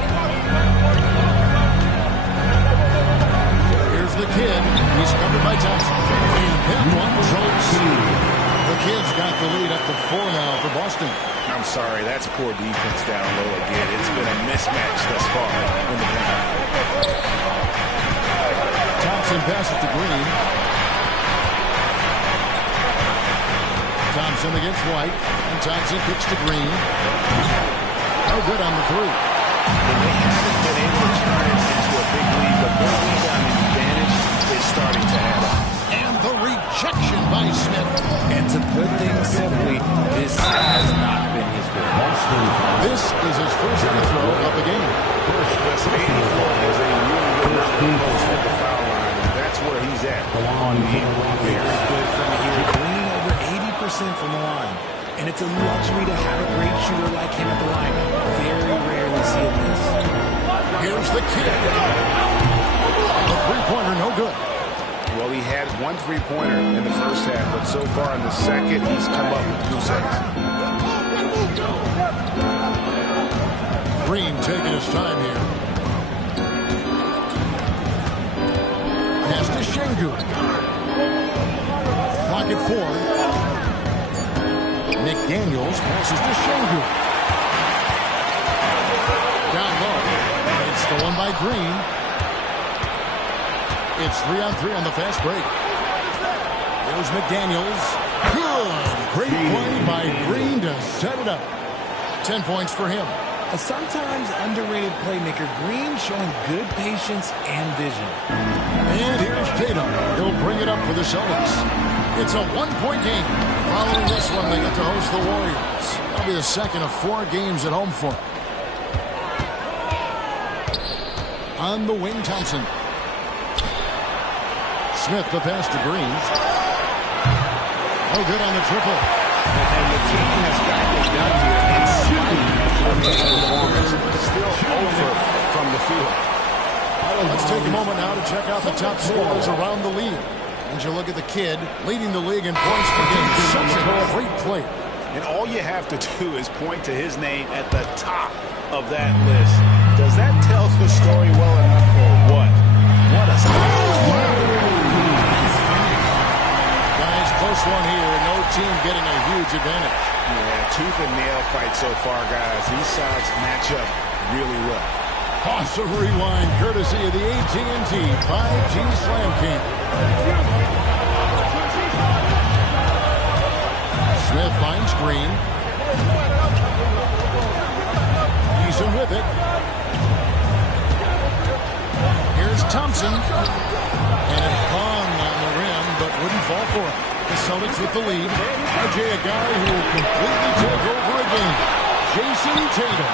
Here's the kid. He's covered by Thompson. And that one jolts. The kid's got the lead up to 4 now for Boston. I'm sorry, that's poor defense down low again. It's been a mismatch thus far in the game. Thompson passes to Green. Thompson against White, and Thompson kicks to Green. No good on the 3. They haven't been able to turn it into a big lead, but their lead on the advantage is starting to add up. And the rejection by Smith. And to put things simply, this has not been his goal. This is his first free throw of the game. Listen, 84 is a really good post at the foul line, and that's where he's at on the end. Very good from here. Green over 80% from the line. And it's a luxury to have a great shooter like him at the line. Very rarely see it miss. Here's the kid. The three-pointer, no good. Well, he had 1 3-pointer in the first half, but so far in the second, he's come up with goose eggs. Green taking his time here. Pass to Şengün. Clock at 4. McDaniels passes to Şengün. Down low. It's the one by Green. It's 3-on-3 on the fast break. There's McDaniels. Good. Great play by Green to set it up. 10 points for him. A sometimes underrated playmaker, Green showing good patience and vision. And here's Tatum. He'll bring it up for the Celtics. It's a 1-point game. Following this one, they get to host the Warriors. That'll be the second of 4 games at home for them. On the wing, Thompson. Smith, the pass to Green. Oh, good on the triple. And the team has got it done here in spite of the performance. Still over from the field. Let's take a moment now to check out the top scorers around the league. And you look at the kid leading the league in points per game. Such a great player. And all you have to do is point to his name at the top of that list. Does that tell the story well enough or what? What a Guys, close one here. No team getting a huge advantage. Yeah, tooth and nail fight so far, guys. These sides match up really well. Awesome rewind, courtesy of the AT&T 5G Slam King. Smith finds Green. Eason with it. Here's Thompson. And it hung on the rim, but wouldn't fall for it. The Celtics with the lead. RJ, a guy who will completely take over a game. Jason Tatum.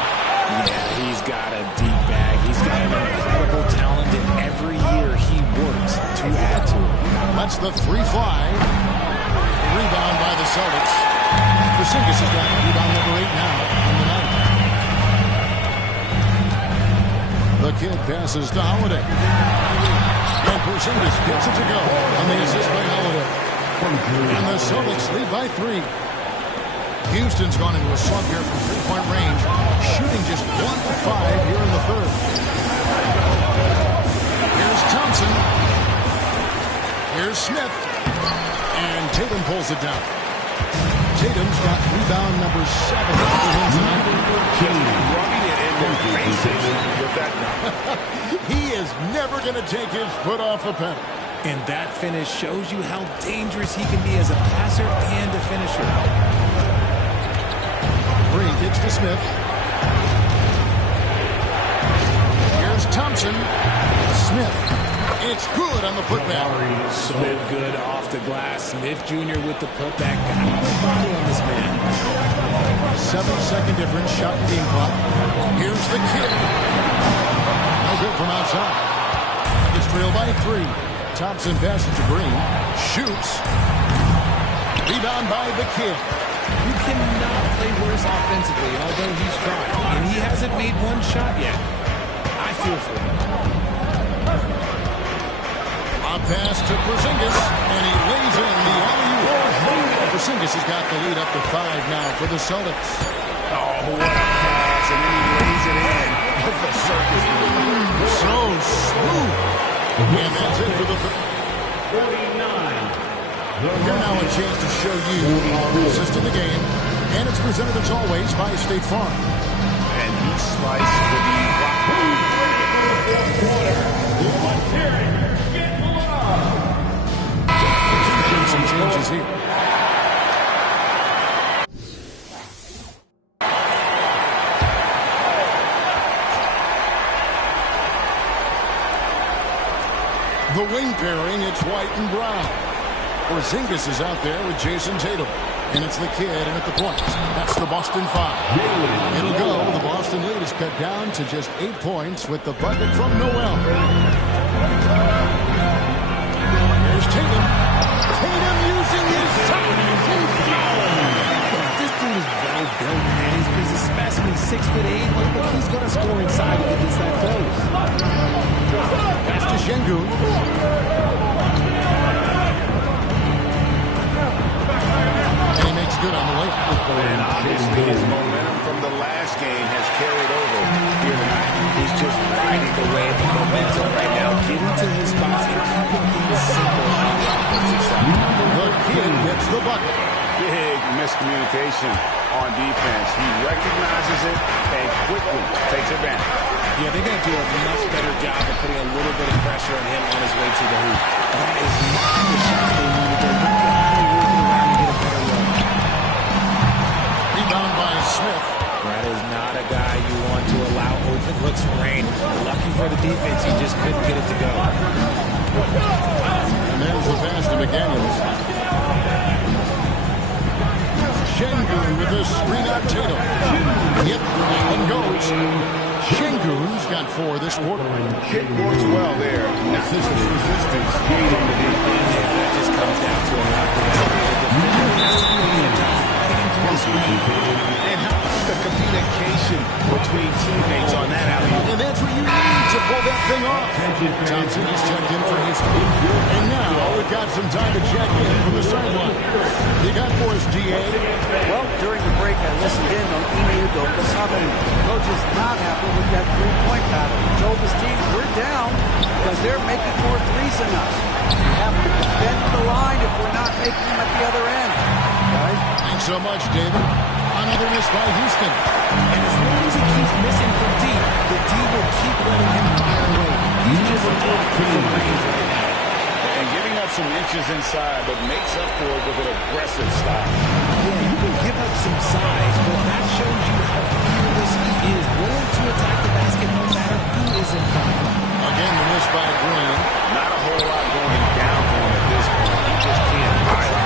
Yeah, he's got a deep bag. He's got an incredible talent, and every year he works to add to it. That's the 3 fly. Rebound by the Celtics. Porzingis has got rebound number 8 now on the night. The kid passes to Holiday. And Porzingis gets it to go on the assist by Holiday. And the Celtics lead by 3. Houston's gone into a slump here from three-point range, shooting just 1 of 5 here in the third. Here's Thompson. Here's Smith. And Tatum pulls it down. Tatum's got rebound number 7 for him tonight. Rubbing it in their faces with that number. He is never going to take his foot off the pedal. And that finish shows you how dangerous he can be as a passer and a finisher. Green kicks to Smith. Here's Thompson. Smith. It's good on the putback. So good off the glass. Smith Jr. with the putback. Got the body on this man. 7-second difference. Shot and game clock. Here's the kid. No good from outside. Nuggets trail by 3. Thompson passes to Green. Shoots. Rebound by the kid. You cannot play worse offensively, although he's trying. And he hasn't made one shot yet. I feel for him. A pass to Porzingis, and he lays in the alley-oop. Porzingis has got the lead up to 5 now for the Celtics. Oh, what a pass, and then he lays it in. The circus move. So smooth. And that's it for the 49. Here now a chance to show you the assist of the game, and it's presented as always by State Farm. And he sliced the Some changes here. The wing pairing, it's White and Brown. Porzingis is out there with Jason Tatum. And it's the kid in at the point. That's the Boston 5. It'll go. The Boston lead is cut down to just 8 points with the bucket from Noel. Here's Tatum. Tatum using his size. This dude is well built, man. He's a specimen, 6'8". Look, he's going to score inside if he gets that close. Pass to Şengün. And he makes good on the way. And obviously his momentum from the last game has carried over here tonight. He's just riding the wave of momentum right now, getting to his spots and keeping things simple on the offensive side. The kid gets the bucket. Big miscommunication on defense. He recognizes it and quickly takes advantage. Yeah, they're going to do a much better job of putting a little bit of pressure on him on his way to the hoop. That is not the shot they need to do. They've got to work it around and get a better look. Rebound by Smith. That is not a guy you want to allow open looks for rain. Lucky for the defense, he just couldn't get it to go. And there's the pass to McDaniels. Şengün with a screen out Tatum. Yep, that one goes. Şengün's got 4 this quarter. Hit works well there. Not just resistance from the deep. Yeah, that just comes down to a knockdown. The defender has to be able to fighting through the screen. And how about the communication between teammates on that alley-oop? And that's what you need to pull that thing off. Thompson is checked in for Houston. And now we've got some time to check in from the sideline. You got for us, DA? Well, during the break, I listened in on Ime Udoka. Coach is not happy with that three-point pattern. He told his team, we're down because they're making more threes than us. We have to defend the line if we're not making them at the other end. Guys? Thanks so much, David. Another miss by Houston. And as long as he keeps missing from deep, the D will keep letting him fire away. He's just a little from range right now. And giving up some inches inside, but makes up for it with an aggressive style. Yeah, you can give up some size, but that shows you how fearless he is, willing to attack the basket no matter who is in front of him. Again, the miss by Green. Not a whole lot going down for him at this point. He just can't hide it.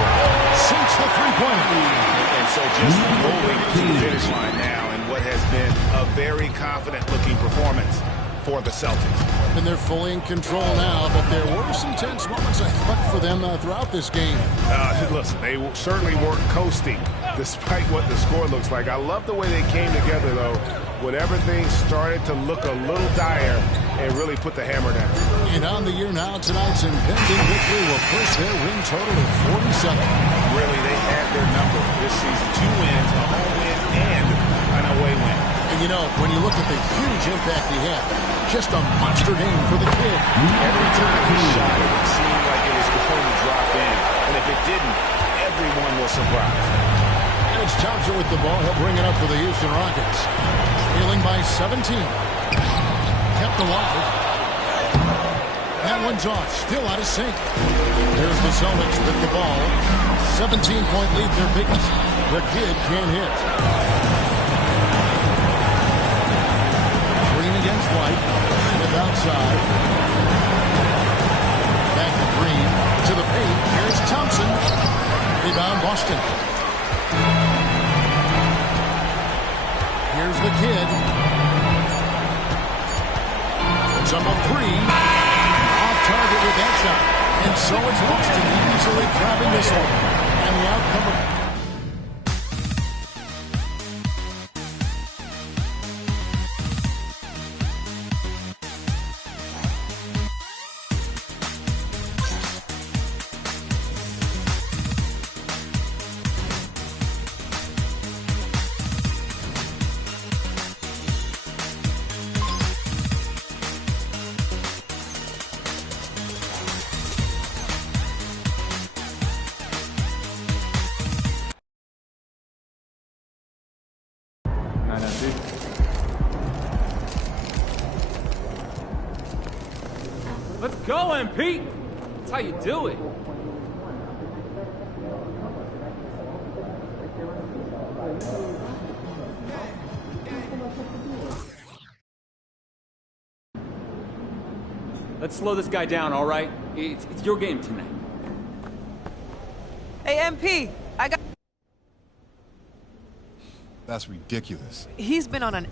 Sinks the three-pointer. And so just rolling to the finish line now in what has been a very confident-looking performance. for the Celtics. And they're fully in control now, but there were some tense moments, I thought, for them throughout this game. Listen, they certainly weren't coasting, despite what the score looks like. I love the way they came together, though, when everything started to look a little dire and really put the hammer down. And on the year now, tonight's impending victory will push their win total to 47. Really, they had their number this season. 2 wins, a home win, and an away win. And you know, when you look at the huge impact he had, just a monster game for the kid. Every time he shot it seemed like it was going to drop in. And if it didn't, everyone was surprised. And it's Thompson with the ball. He'll bring it up for the Houston Rockets. Trailing by 17. Kept alive. That one's off. Still out of sync. There's the Celtics with the ball. 17-point lead, their biggest. The kid can't hit. Green against White. With outside. Back to Green. To the paint. Here's Thompson. Rebound Boston. Here's the kid. It's up a 3. Off target with that shot. And so it's Boston easily grabbing this one. And the outcome of... Let's go, MP! That's how you do it. Let's slow this guy down, all right? It's your game tonight. Hey, MP, I got... That's ridiculous. He's been on an...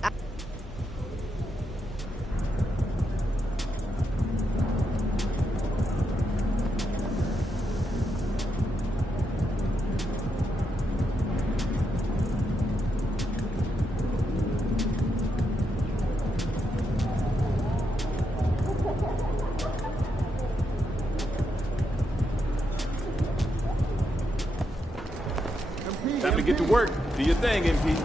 Time to get to work. Do your thing, MP.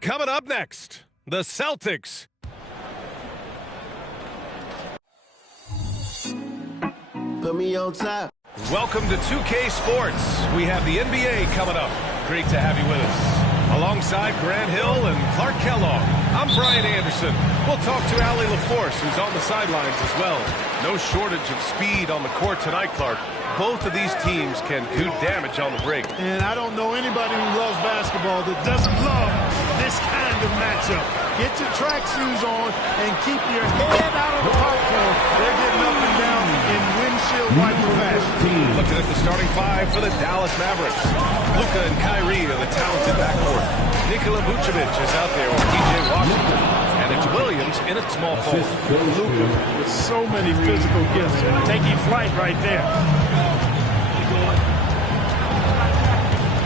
Coming up next, the Celtics. Put me on top. Welcome to 2K Sports. We have the NBA coming up. Great to have you with us. Alongside Grant Hill and Clark Kellogg, I'm Brian Anderson. We'll talk to Allie LaForce, who's on the sidelines as well. No shortage of speed on the court tonight, Clark. Both of these teams can do damage on the break. And I don't know anybody who loves basketball that doesn't love this kind of matchup. Get your track shoes on and keep your head out of the popcorn. They're getting up and down in windshield wiper fashion. Looking at the starting 5 for the Dallas Mavericks. Luka and Kyrie are the talented backcourt. Nikola Vucevic is out there with P.J. Washington. And it's Williams in at small forward. Luka with so many physical gifts. Taking flight right there.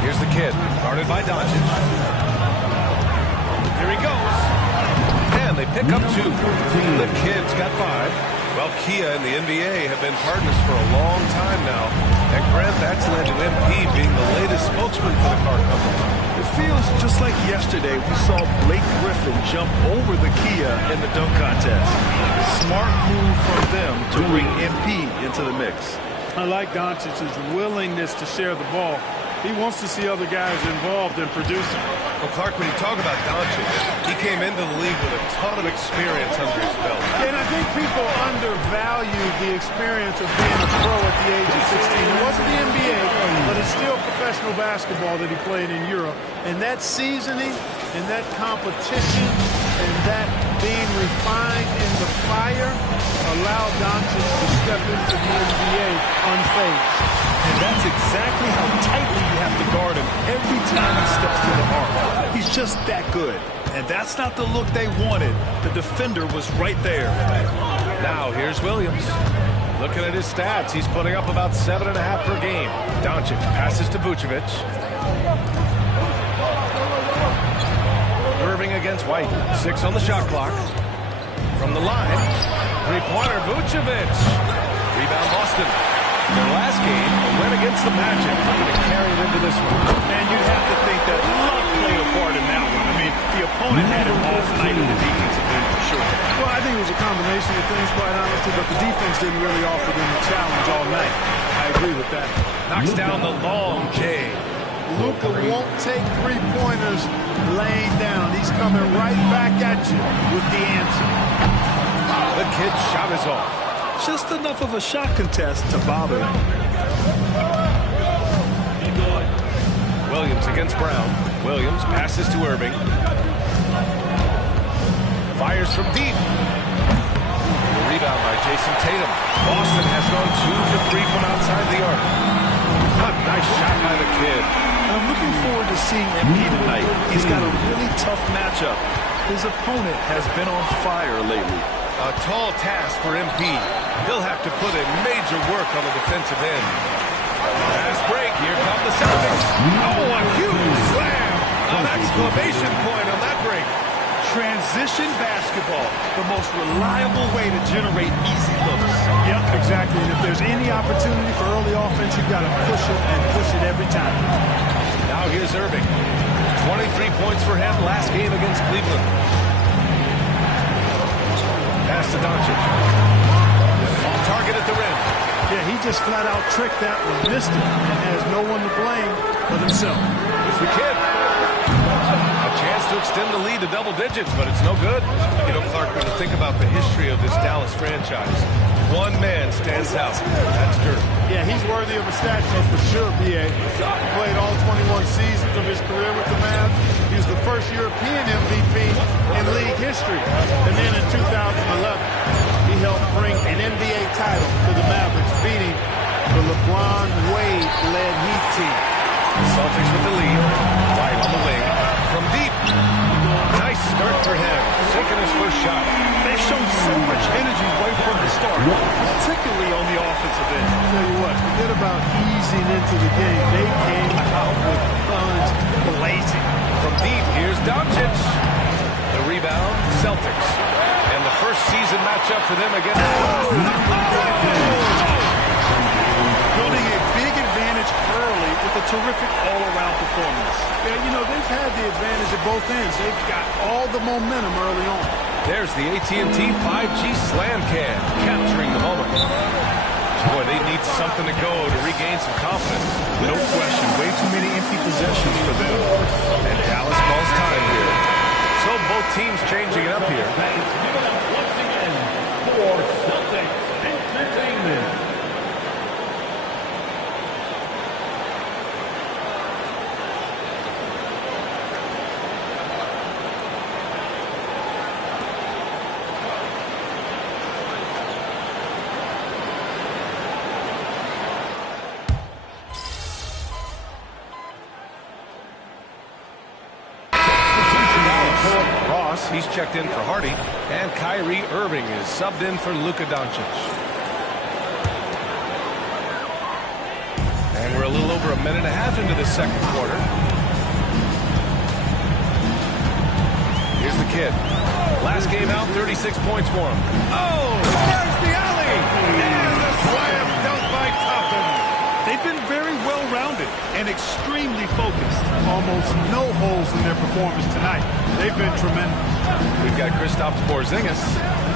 Here's the kid, guarded by Doncic. Here he goes. And they pick up 2. The kid's got 5. Well, Kia and the NBA have been partners for a long time now. And Grant, that's led to MP being the latest spokesman for the car company. It feels just like yesterday we saw Blake Griffin jump over the Kia in the dunk contest. Smart move from them to bring MP into the mix. I like Doncic's willingness to share the ball. He wants to see other guys involved in producing. Well, Clark, when you talk about Doncic, he came into the league with a ton of experience under his belt. And I think people undervalue the experience of being a pro at the age of 16. It wasn't the NBA, but it's still professional basketball that he played in Europe. And that seasoning and that competition and that being refined in the fire allowed Doncic to step into the NBA unfazed. And that's exactly how tightly you have to guard him every time he steps to the arc. He's just that good. And that's not the look they wanted. The defender was right there. Now here's Williams. Looking at his stats, he's putting up about 7.5 per game. Doncic passes to Vucevic. Irving against White. 6 on the shot clock. From the line, three-pointer Vucevic. Rebound Boston. Their last game, a win against the Magic. They're going to carry it into this one. And you'd have to think that luck played a part in that one. I mean, the opponent had an off night in the defensive end for sure. Well, I think it was a combination of things, quite honestly, but the defense didn't really offer them a challenge all night. I agree with that. Knocks down the long J. Luka won't take three-pointers laying down. He's coming right back at you with the answer. The kid's shot is off. Just enough of a shot contest to bother him. Williams against Brown. Williams passes to Irving. Fires from deep. The rebound by Jason Tatum. Boston has gone 2 for 3 from outside the arc. A nice shot by the kid. I'm looking forward to seeing MP tonight. He's got a really tough matchup. His opponent has been on fire lately. A tall task for MP. He'll have to put in major work on the defensive end. Fast break. Here come the Celtics. Oh, a huge slam. An exclamation point on that break. Transition basketball. The most reliable way to generate easy looks. Yep, exactly. And if there's any opportunity for early offense, you've got to push it and push it every time. Now here's Irving. 23 points for him last game against Cleveland. Pass to Doncic. Off target at the rim. Yeah, he just flat out tricked that one, missed it, and has no one to blame but himself. Here's the kid. A chance to extend the lead to double digits, but it's no good. You know, Clark, when you think about the history of this Dallas franchise, one man stands out. That's Dirk. Yeah, he's worthy of a statue for sure, B.A. He played all 21 seasons of his career with the Mavs. He was the first European MVP in league history. And then in 2011, he helped bring an NBA title to the Mavericks, beating the LeBron Wade-led Heat team. The Celtics with the lead. White on the wing. From deep. Nice start for him. Taking his first shot. They've shown so much energy right from the start, particularly on the offensive end. I'll tell you what, forget about easing into the game. They came out with guns blazing. From deep, here's Doncic. The rebound, Celtics. And the first season matchup for them against... Building a big advantage early with a terrific all-around performance. Yeah, you know, they've had the advantage at both ends. They've got all the momentum early on. There's the AT&T 5G Slam Cam, capturing the moment. Boy, they need something to go to regain some confidence. No question. Way too many empty possessions for them. And Dallas calls time here. So both teams changing it up here. Once again, for Celtics Entertainment. He's checked in for Hardy, and Kyrie Irving is subbed in for Luka Doncic. And we're a little over a minute and a half into the second quarter. Here's the kid. Last game out, 36 points for him. Oh, there's the alley! And the slam dunk by Toppin. They've been very well-rounded and extremely focused. almost no holes in their performance tonight. They've been tremendous. We've got Kristaps Porzingis,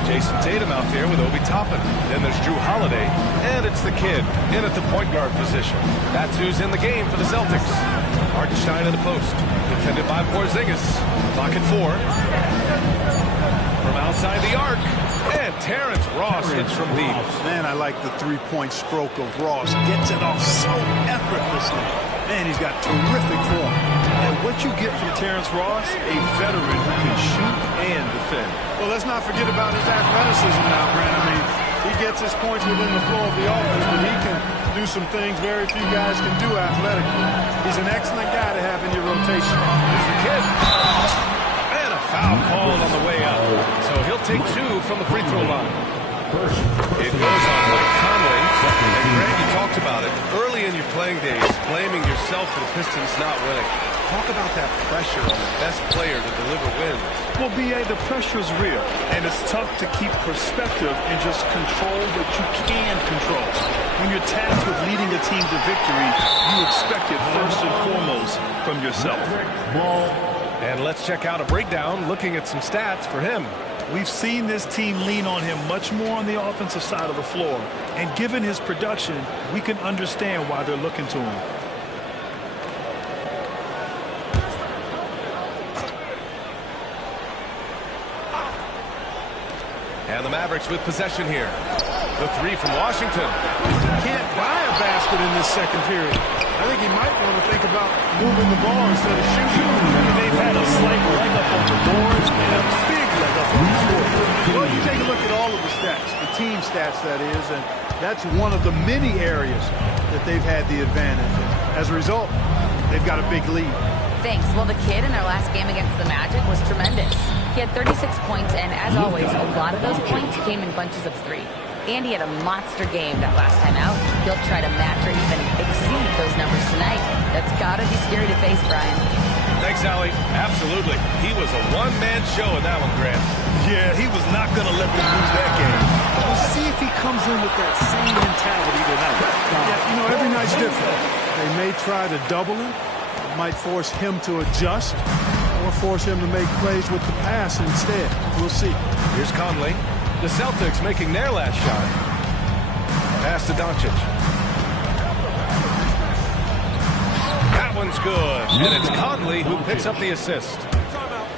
Jason Tatum out there with Obi Toppin. Then there's Drew Holiday, and it's the kid in at the point guard position. That's who's in the game for the Celtics. Hartenstein in the post, defended by Porzingis. Clock at 4. From outside the arc, and Terrence Ross hits from deep. Man, I like the three-point stroke of Ross. Gets it off so effortlessly. Man, he's got terrific form. And what you get from Terrence Ross, a veteran who can shoot and defend. Well, let's not forget about his athleticism now, Grant. I mean, he gets his points within the flow of the offense, but he can do some things very few guys can do athletically. He's an excellent guy to have in your rotation. Here's the kid. And a foul called on the way up. So he'll take 2 from the free throw line. It goes on Mike Conley. And Grant, you talked about it. Early in your playing days, blaming yourself for the Pistons not winning. Talk about that pressure on the best player to deliver wins. Well, B.A., the pressure is real, and it's tough to keep perspective and just control what you can control. When you're tasked with leading a team to victory, you expect it first and foremost from yourself. And let's check out a breakdown looking at some stats for him. We've seen this team lean on him much more on the offensive side of the floor, and given his production, we can understand why they're looking to him. And the Mavericks with possession here. The 3 from Washington. Can't buy a basket in this second period. I think he might want to think about moving the ball instead of shooting. They've had a slight leg up on the boards and a big leg up on the scoreboard. Well, you take a look at all of the stats, the team stats, that is, and that's one of the many areas that they've had the advantage. And as a result, they've got a big lead. Thanks. Well, the kid in their last game against the Magic was tremendous. He had 36 points, and as always, a lot of those points came in bunches of 3. And he had a monster game that last time out. He'll try to match or even exceed those numbers tonight. That's got to be scary to face, Brian. Thanks, Allie. Absolutely. He was a one-man show in that one, Grant. Yeah, he was not going to let them lose that game. We'll see if he comes in with that same mentality tonight. Yeah, you know, every night's different. They may try to double him. It might force him to adjust or force him to make plays with the pass instead. We'll see. Here's Conley. The Celtics making their last shot. Pass to Doncic. That one's good. And it's Conley who picks up the assist.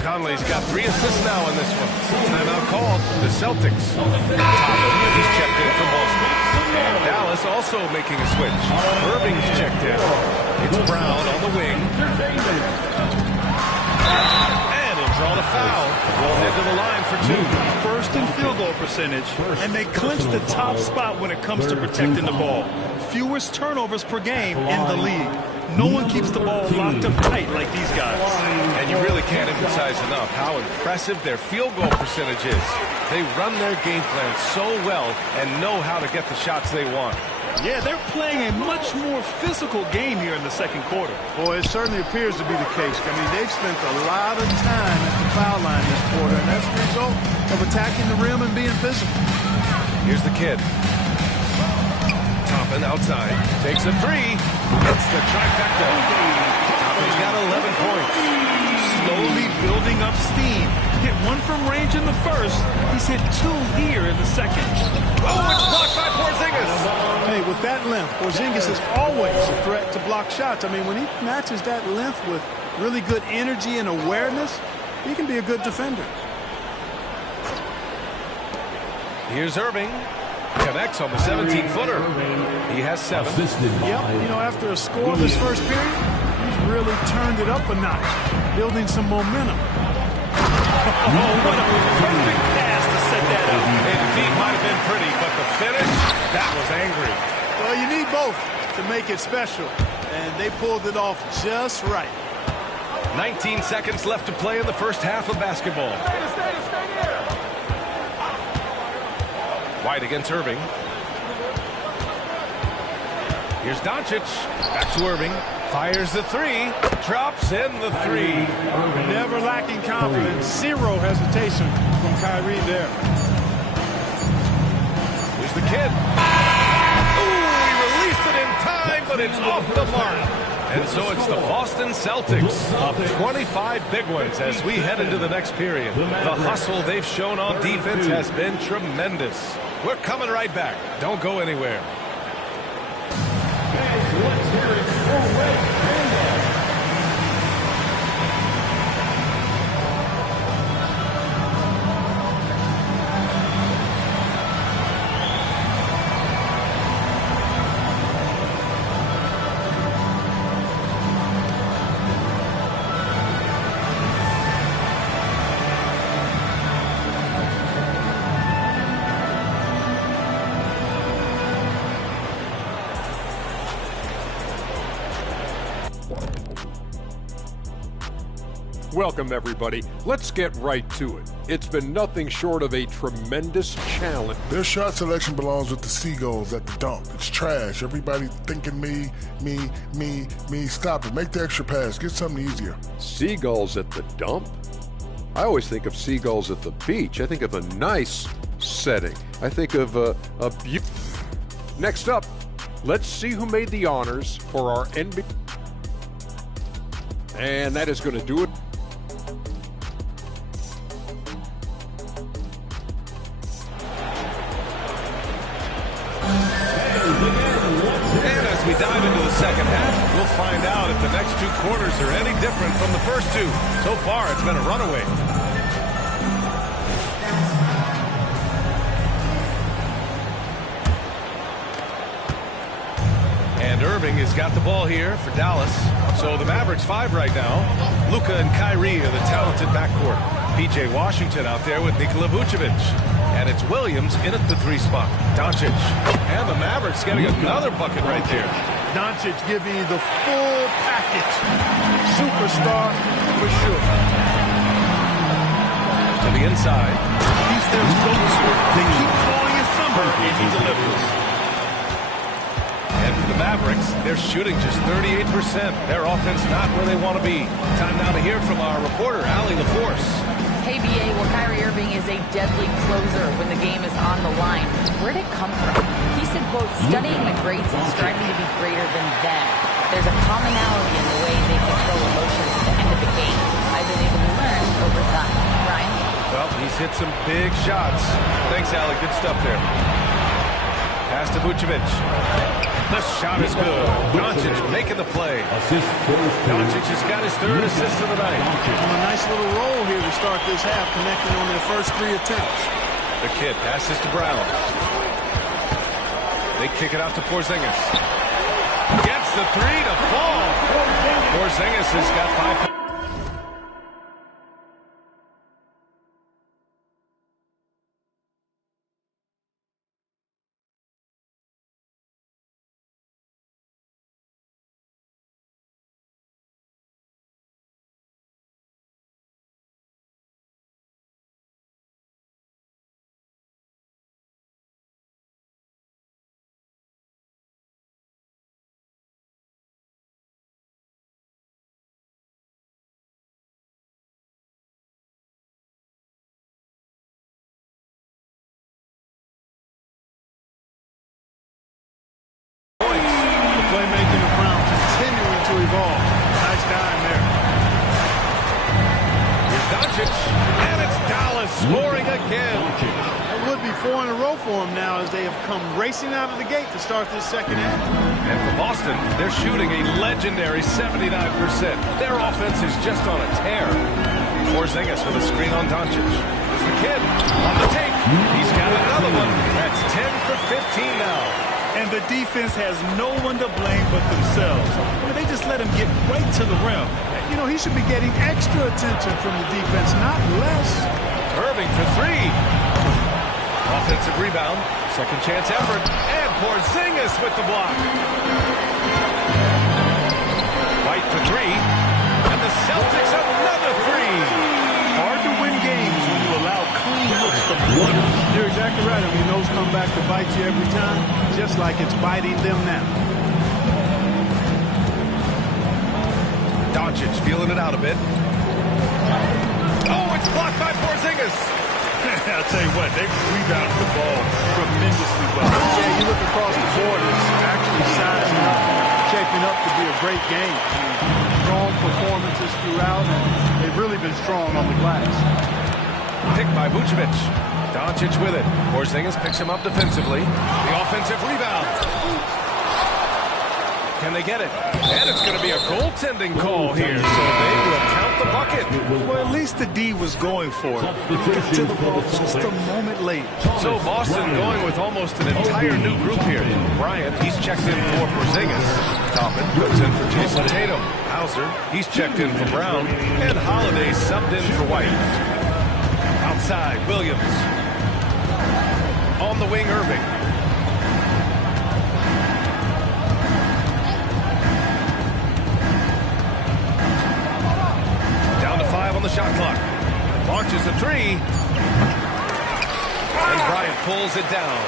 Conley's got 3 assists now in this one. Timeout called. The Celtics. He's checked in from Boston. And Dallas also making a switch. Irving's checked in. It's Brown on the wing. And he'll draw the foul. We'll head to the line for 2. First in field goal percentage, and they clinch the top spot when it comes to protecting the ball. Fewest turnovers per game in the league. No one keeps the ball locked up tight like these guys. And you really can't emphasize enough how impressive their field goal percentage is. They run their game plan so well and know how to get the shots they want. Yeah, they're playing a much more physical game here in the second quarter. Boy, it certainly appears to be the case. I mean, they've spent a lot of time at the foul line this quarter, and that's the result of attacking the rim and being physical. Here's the kid. Toppin outside. Takes a 3. It's the trifecta. Toppin's got 11 points. Slowly building up steam. Hit 1 from range in the first. He's hit 2 here in the second. Oh, it's blocked by Porzingis. Hey, with that length, Porzingis is always a threat to block shots. I mean, when he matches that length with really good energy and awareness, he can be a good defender. Here's Irving. Connects on the 17-footer. He has 7. Yep, you know, after a scoreless first period, he's really turned it up a notch, building some momentum. Oh, what a perfect pass to set that up. His feet might have been pretty, but the finish, that was angry. Well, you need both to make it special, and they pulled it off just right. 19 seconds left to play in the first half of basketball. White against Irving. Here's Doncic. Back to Irving. Fires the 3. Drops in the 3. Never lacking confidence. Zero hesitation from Kyrie there. Here's the kid. Ooh, he released it in time, but it's off the mark. And so it's the Boston Celtics up 25 big ones as we head into the next period. The hustle they've shown on defense has been tremendous. We're coming right back. Don't go anywhere. Let's hear it for Red Panda. Welcome, everybody. Let's get right to it. It's been nothing short of a tremendous challenge. Their shot selection belongs with the Seagulls at the dump. It's trash. Everybody thinking me. Stop it. Make the extra pass. Get something easier. Seagulls at the dump? I always think of seagulls at the beach. I think of a nice setting. I think of a beautiful... Next up, let's see who made the honors for our NBA. And that is going to do it. And as we dive into the second half, we'll find out if the next two quarters are any different from the first two. So far, it's been a runaway. And Irving has got the ball here for Dallas. So the Mavericks 5 right now. Luka and Kyrie are the talented backcourt. P.J. Washington out there with Nikola Vucevic. And it's Williams in at the 3 spot. Doncic. And the Mavericks getting another bucket right there. Doncic giving you the full package. Superstar for sure. To the inside. He's their go-to. They keep calling his number, and he delivers. And for the Mavericks, they're shooting just 38%. Their offense not where they want to be. Time now to hear from our reporter, Allie LaForce. Hey, BA, well, Kyrie Irving is a deadly closer when the game is on the line. Where'd it come from? He said, quote, studying the greats and striving to be greater than them. There's a commonality in the way they control emotions at the end of the game. I've been able to learn over time. Ryan? Well, he's hit some big shots. Thanks, Allie. Good stuff there. Pass to Vucevic. The shot is good. Doncic making the play. Doncic has got his 3rd assist of the night. A nice little roll here to start this half, connecting on their first 3 attempts. The kid passes to Brown. They kick it out to Porzingis. Gets the 3 to fall. Porzingis has got 5 points. Playmaking of Brown continuing to evolve. Nice dime there. Here's Doncic, and it's Dallas scoring again. It would be 4 in a row for them now as they have come racing out of the gate to start this second half. And for Boston, they're shooting a legendary 79%. Their offense is just on a tear. Porzingis with a screen on Doncic. There's the kid on the take. He's got another one. That's 10 for 15 now. And the defense has no one to blame but themselves. I mean, they just let him get right to the rim. You know, he should be getting extra attention from the defense, not less. Irving for 3. Offensive rebound. Second chance effort. And Porzingis with the block. White for 3. And the Celtics another 3. Hard to win games when you allow clean looks from one. You're exactly right. I mean, those come back to bite you every time, just like it's biting them now. Doncic feeling it out a bit. Oh, it's blocked by Porzingis. I'll tell you what, they rebounded the ball tremendously well. Yeah, you look across the board, it's actually sizing up, shaping shaping up to be a great game. I mean, strong performances throughout, and they've really been strong on the glass. Picked by Vucevic. Doncic with it. Porzingis picks him up defensively. The offensive rebound. Can they get it? And it's going to be a goaltending call here, so they will count the bucket. Well, at least the D was going for it. Got to the ball just a moment late. So Boston going with almost an entire new group here. Bryant, he's checked in for Porzingis. Toppin comes in for Jason Tatum. Hauser, he's checked in for Brown. And Holiday subbed in for White. Outside, Williams. On the wing, Irving. Down to 5 on the shot clock. Launches a three. And Bryant pulls it down.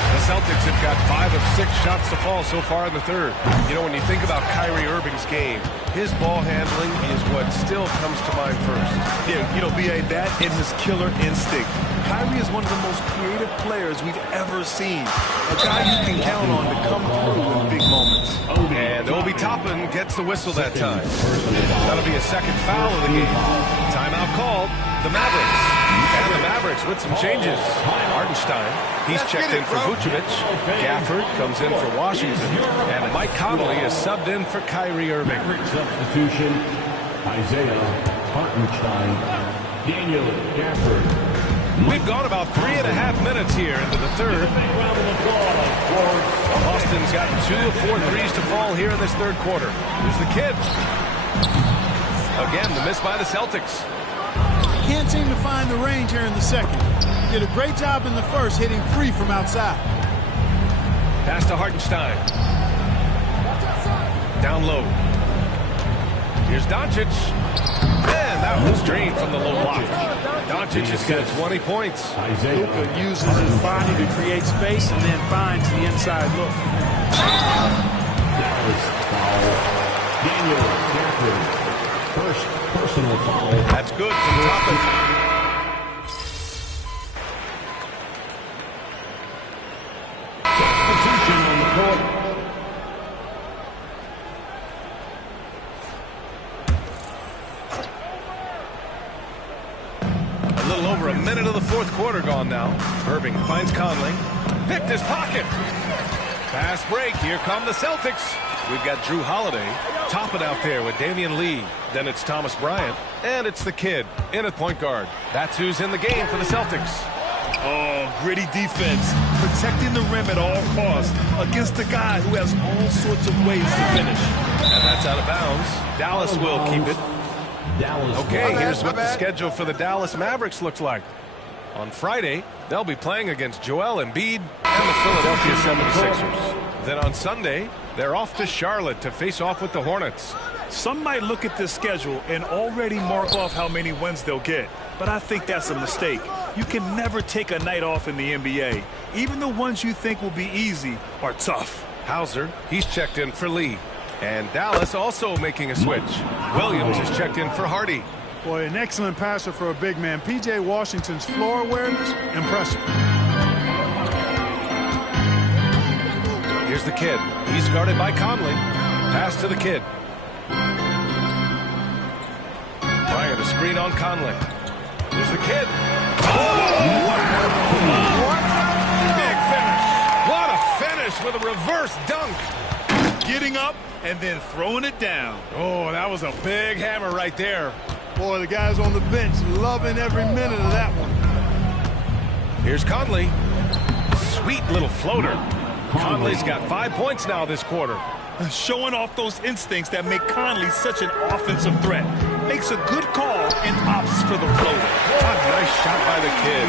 The Celtics have got 5 of 6 shots to fall so far in the third. You know, when you think about Kyrie Irving's game, his ball handling is what still comes to mind first. Yeah, you know, B.A., that and his killer instinct. Kyrie is one of the most creative players we've ever seen. A guy you can count on to come through in big moments. And Obi Toppin gets the whistle that time. That'll be a second foul of the game. Timeout called. The Mavericks. And the Mavericks with some changes. Hartenstein, he's checked in for Vucevic. Gafford comes in for Washington. And Mike Conley is subbed in for Kyrie Irving. Substitution, Isaiah Hartenstein, Daniel Gafford. We've gone about 3.5 minutes here into the third. Boston's got 2 of 4 threes to fall here in this third quarter. Here's the kid. Again, the miss by the Celtics. Can't seem to find the range here in the second. Did a great job in the first, hitting 3 from outside. Pass to Hartenstein. Down low. Here's Doncic. And that was drained from the low block. Doncic has got 20 points. Luka uses his body to create space and then finds the inside look. That was foul. Daniel Gafford. First personal foul. That's good from Toppin. Substitution on the court. A little over a minute of the fourth quarter gone now. Irving finds Conley. Picked his pocket. Fast break. Here come the Celtics. We've got Drew Holiday. Toppin out there with Damian Lee. Then it's Thomas Bryant. And it's the kid in at point guard. That's who's in the game for the Celtics. Oh, gritty defense. Protecting the rim at all costs against a guy who has all sorts of ways to finish. And that's out of bounds. Dallas will keep it. Okay, here's what the schedule for the Dallas Mavericks looks like. On Friday, they'll be playing against Joel Embiid and the Philadelphia 76ers. Then on Sunday, they're off to Charlotte to face off with the Hornets. Some might look at this schedule and already mark off how many wins they'll get, but I think that's a mistake. You can never take a night off in the NBA. Even the ones you think will be easy are tough. Hauser, he's checked in for Lee. And Dallas also making a switch. Williams is checked in for Hardy. Boy, an excellent passer for a big man. P.J. Washington's floor awareness, impressive. Here's the kid. He's guarded by Conley. Pass to the kid. Bryant, a screen on Conley. Here's the kid. Oh! What a big finish. What a finish with a reverse dunk. Getting up and then throwing it down. Oh, that was a big hammer right there. Boy, the guys on the bench loving every minute of that one. Here's Conley. Sweet little floater. Conley's got 5 points now this quarter. Showing off those instincts that make Conley such an offensive threat. Makes a good call and opts for the floater. What a nice shot by the kid.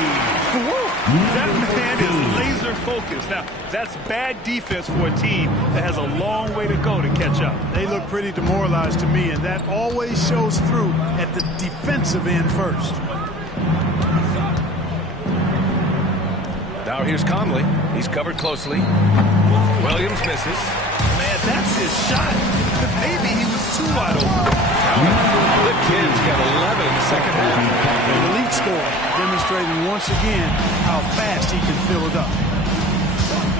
That man is laser focused. Now, that's bad defense for a team that has a long way to go to catch up. They look pretty demoralized to me, and that always shows through at the defensive end first. Now here's Conley. He's covered closely. Williams misses. Man, that's his shot. Maybe he was too wide open. The kid's got 11 in the second half. An elite scorer, demonstrating once again how fast he can fill it up.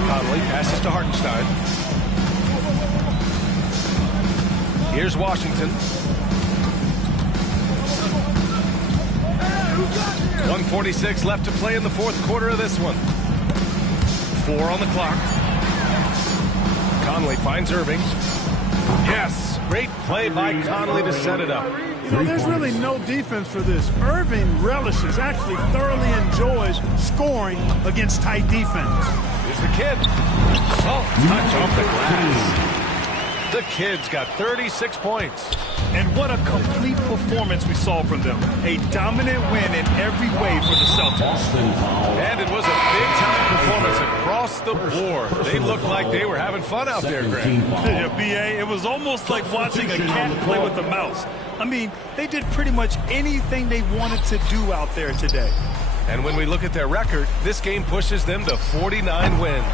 Conley passes to Hartenstein. Here's Washington. 1:46 left to play in the fourth quarter of this one. 4 on the clock. Conley finds Irving. Yes, great play by Conley to set it up. You know, there's really no defense for this. Irving relishes, actually thoroughly enjoys scoring against tight defense. Here's the Kid. Soft touch off the glass. The Kid's got 36 points. And what a complete performance we saw from them. A dominant win in every way for the Celtics. And it was a big-time performance across the board. They looked like they were having fun out there, Greg. Yeah, B.A., it was almost like watching a cat play with a mouse. I mean, they did pretty much anything they wanted to do out there today. And when we look at their record, this game pushes them to 49 wins.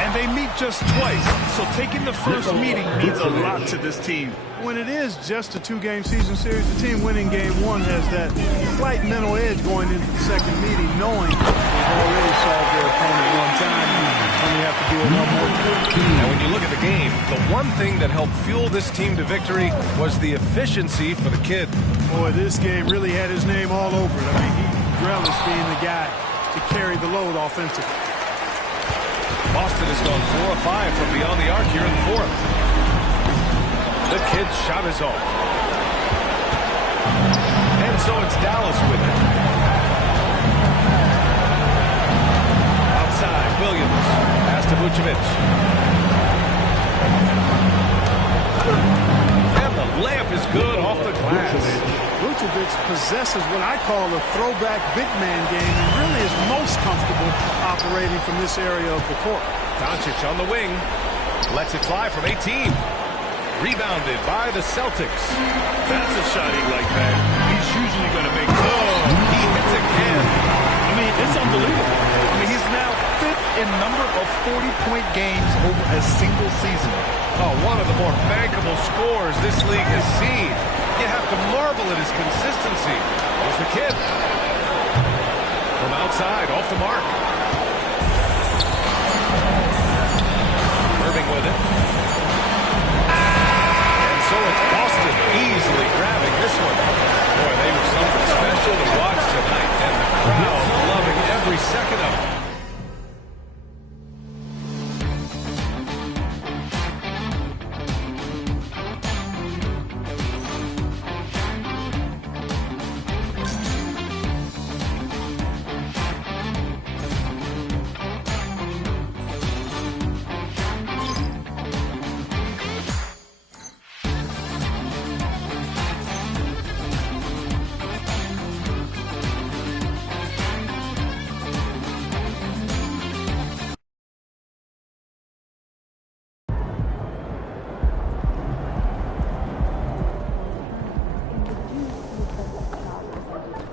And they meet just twice, so taking the first meeting means a lot to this team. When it is just a 2-game season series, the team winning game 1 has that slight mental edge going into the second meeting, knowing they've already solved their opponent one time and only have to do it one more time. And when you look at the game, the one thing that helped fuel this team to victory was the efficiency for the Kid. Boy, this game really had his name all over it. I mean, he relished being the guy to carry the load offensively. Boston has gone 4 of 5 from beyond the arc here in the fourth. The Kid's shot is off. And so it's Dallas with it. Outside, Williams. Pass to Vucevic. And the layup is good off the glass. Vucevic possesses what I call a throwback big man game and really is most comfortable operating from this area of the court. Doncic on the wing. Lets it fly from 18. Rebounded by the Celtics. That's a shot he like that. He's usually going to make it. Oh, he hits again. I mean, it's unbelievable. I mean, he's now 5th in number of 40-point games over a single season. Oh, one of the more bankable scores this league has seen. You have to marvel at his consistency. There's the Kid. From outside, off the mark. Irving with it. And so it's Boston easily grabbing this one. Boy, they were something special to watch tonight, and the crowd loving every second of it.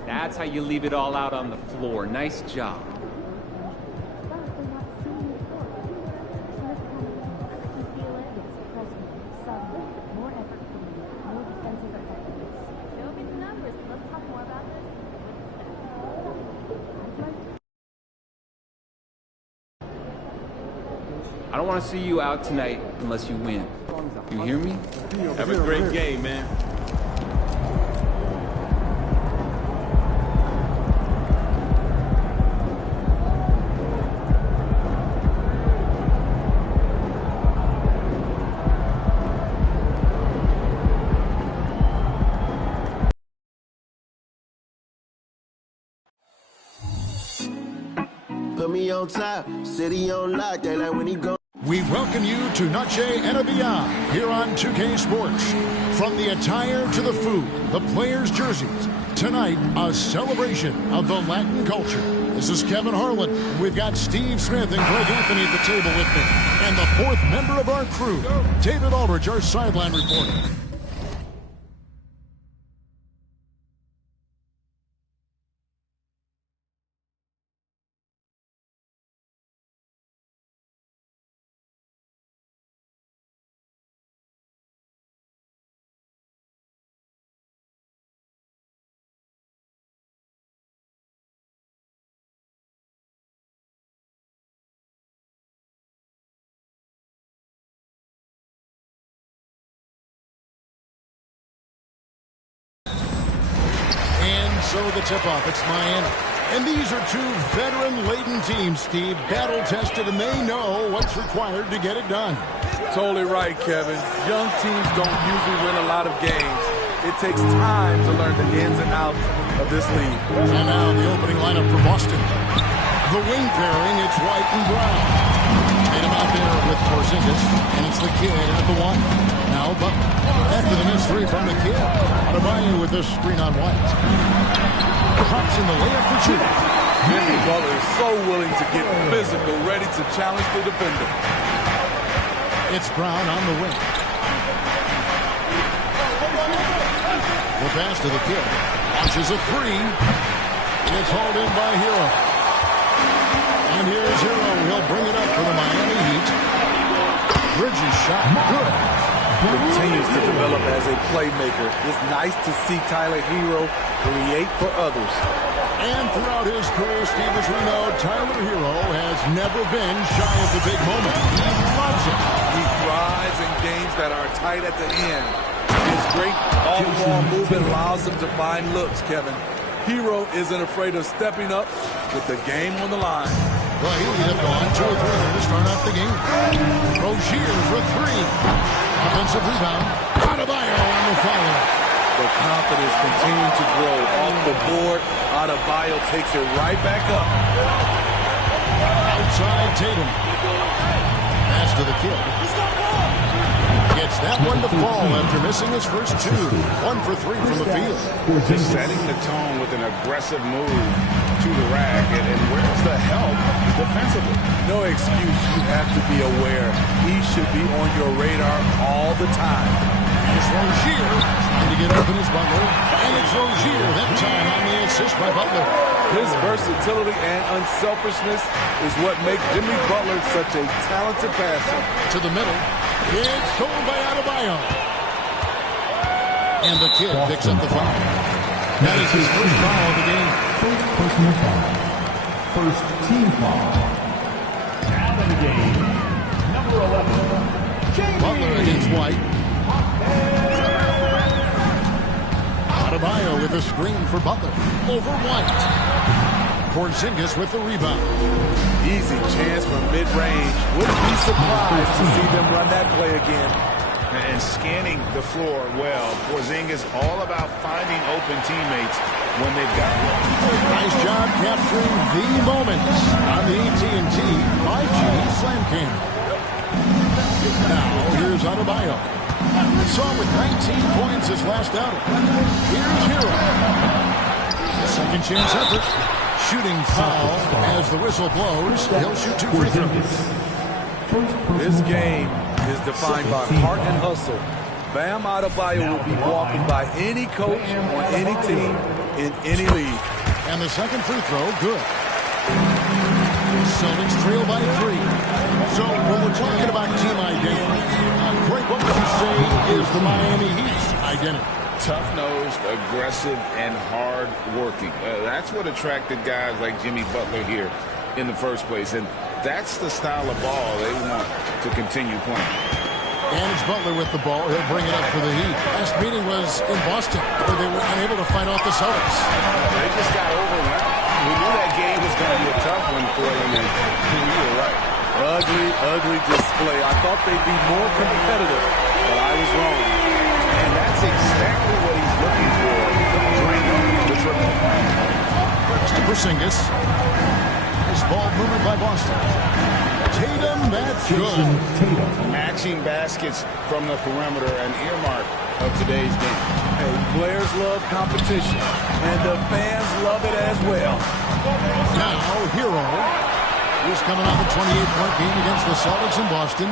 That's how you leave it all out on the floor. Nice job. I don't want to see you out tonight unless you win. You hear me? Have a great game, man. Put me on top, city on lock, they like when he go. We welcome you to Noche and Beyond here on 2K Sports. From the attire to the food, the players' jerseys, tonight a celebration of the Latin culture. This is Kevin Harlan. We've got Steve Smith and Greg Anthony at the table with me. And the fourth member of our crew, David Aldridge, our sideline reporter. So the tip-off, it's Miami. And these are two veteran-laden teams, Steve, battle-tested, and they know what's required to get it done. Totally right, Kevin. Young teams don't usually win a lot of games. It takes time to learn the ins and outs of this league. And now the opening lineup for Boston. The wing pairing, it's White and Brown. Made him out there with Porzingis, and it's the kid at the one. Now Butler. After the missed three from the kid. Adebayo with this screen on White. Pops in the layup for two. Jimmy Butler is so willing to get physical, ready to challenge the defender. It's Brown on the wing. The pass to the kid. Launches a three. It's hauled in by Hero. And here's Hero. He'll bring it up for the Miami Heat. Bridges shot. Good. Continues to develop as a playmaker. It's nice to see Tyler Hero create for others. And throughout his career, Steve, as we know, Tyler Hero has never been shy of the big moment. He loves it. He thrives in games that are tight at the end. His great off-ball movement allows him to find looks, Kevin. Hero isn't afraid of stepping up with the game on the line. Well, he would have gone 2 or 3 to start off the game. Rozier for three. Offensive rebound. Adebayo on the follow. The confidence continuing to grow. Off the board, Adebayo takes it right back up. Outside Tatum. Pass to the kid. Gets that one to fall after missing his first 2. 1 for 3 from the field. Just setting the tone with an aggressive move to the rack. And where's the help defensively? No excuse. You have to be aware. He should be on your radar all the time. Here's Rozier trying to get open his Butler. And it's Rozier that time on the assist by Butler. His versatility and unselfishness is what makes Jimmy Butler such a talented passer. To the middle. It's stolen by Adebayo. And the kid picks up the foul. That is his first foul of the game. First personal foul. First team foul. Out of the game, number 11. Butler against White. Adebayo with a screen for Butler. Over White. Porzingis with the rebound. Easy chance from mid-range. Wouldn't be surprised to see them run that play again. And scanning the floor well. Porzingis all about finding open teammates when they've got one. Nice job capturing the moments on the AT&T 5G Slam Cam. Now here's Adebayo. Saw with 19 points his last outing. Here's Hero. Second chance effort. Shooting foul as the whistle blows. He'll shoot 2 free throws. This game is defined by heart and hustle. Bam Adebayo will be walking by any coach on any team in any league. And the second free throw, good. Celtics trail by 3. So when we're talking about team identity, Greg, what would you say is the Miami Heat's identity? Tough-nosed, aggressive, and hard-working. That's what attracted guys like Jimmy Butler here in the first place. And that's the style of ball they want to continue playing. And it's Butler with the ball. He'll bring it up for the Heat. Last meeting was in Boston, where they were unable to fight off the Celtics. They just got overwhelmed. We knew that game was going to be a tough one for them, and you were right. Ugly display. I thought they'd be more competitive, but I was wrong. And that's exactly what he's looking for during the triple. To Porzingis. This ball moved by Boston. Tatum, that's good. Matching baskets from the perimeter, an earmark of today's game. Hey, players love competition, and the fans love it as well. Now, Hero. He's coming off a 28-point game against the Celtics in Boston.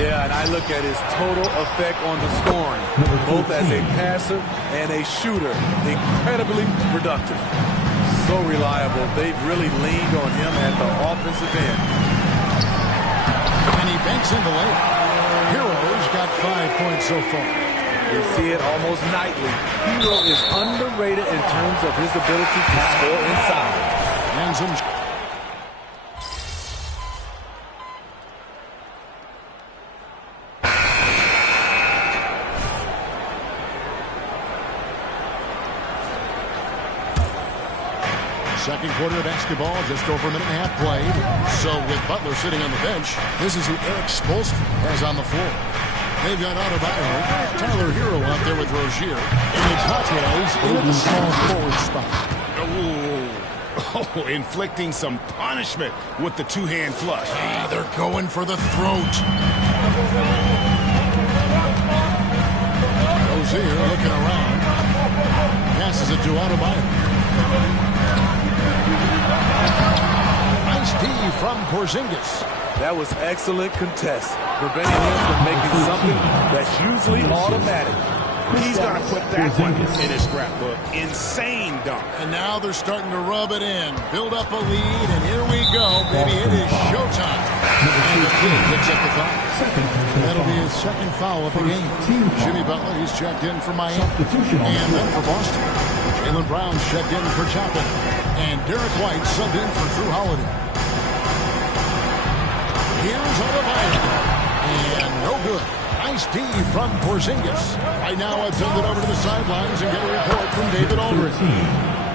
Yeah, and I look at his total effect on the scoring, both as a passer and a shooter. Incredibly productive. So reliable. They've really leaned on him at the offensive end. And he banks in the lane. Hero's got 5 points so far. We see it almost nightly. Hero is underrated in terms of his ability to score inside. And some... Second quarter of basketball, just over a minute and a half played. So with Butler sitting on the bench, this is who Eric Spoelstra has on the floor. They've got Adebayo, Tyler Hero out there with Rozier, and it's Hotels in at the small forward spot. Oh, inflicting some punishment with the two-hand flush. They're going for the throat. Rozier looking around. Passes it to Adebayo. Nice D from Porzingis. That was excellent contest, preventing him from making something that's usually automatic. He's going to put that one in his scrapbook. Insane dunk. And now they're starting to rub it in. Build up a lead, and here we go, baby. It is showtime. And the kid picks up the foul. That'll be his second foul of the game. Jimmy Butler, he's checked in for Miami. And then for Boston. Jaylen Brown's checked in for Chapel. And Derek White subbed in for Drew Holiday. Here's Adebayo. And no good. Nice D from Porzingis. Right now, I'll send it over to the sidelines and get a report from David Aldridge.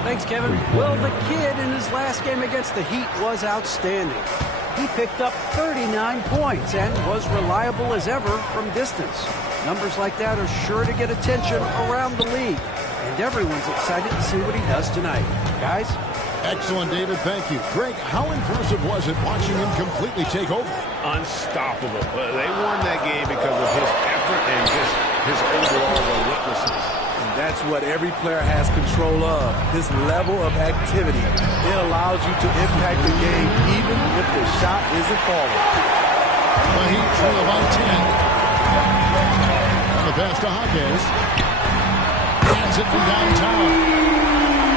Thanks, Kevin. Well, the kid in his last game against the Heat was outstanding. He picked up 39 points and was reliable as ever from distance. Numbers like that are sure to get attention around the league. And everyone's excited to see what he does tonight. Guys? Excellent, David. Thank you. Greg, how impressive was it watching him completely take over? Unstoppable. They won that game because of his effort and just his overall relentlessness. And that's what every player has control of, his level of activity. It allows you to impact the game even if the shot isn't falling. The Heat trail by 10. On the pass to Hawkins. Hands it from downtown.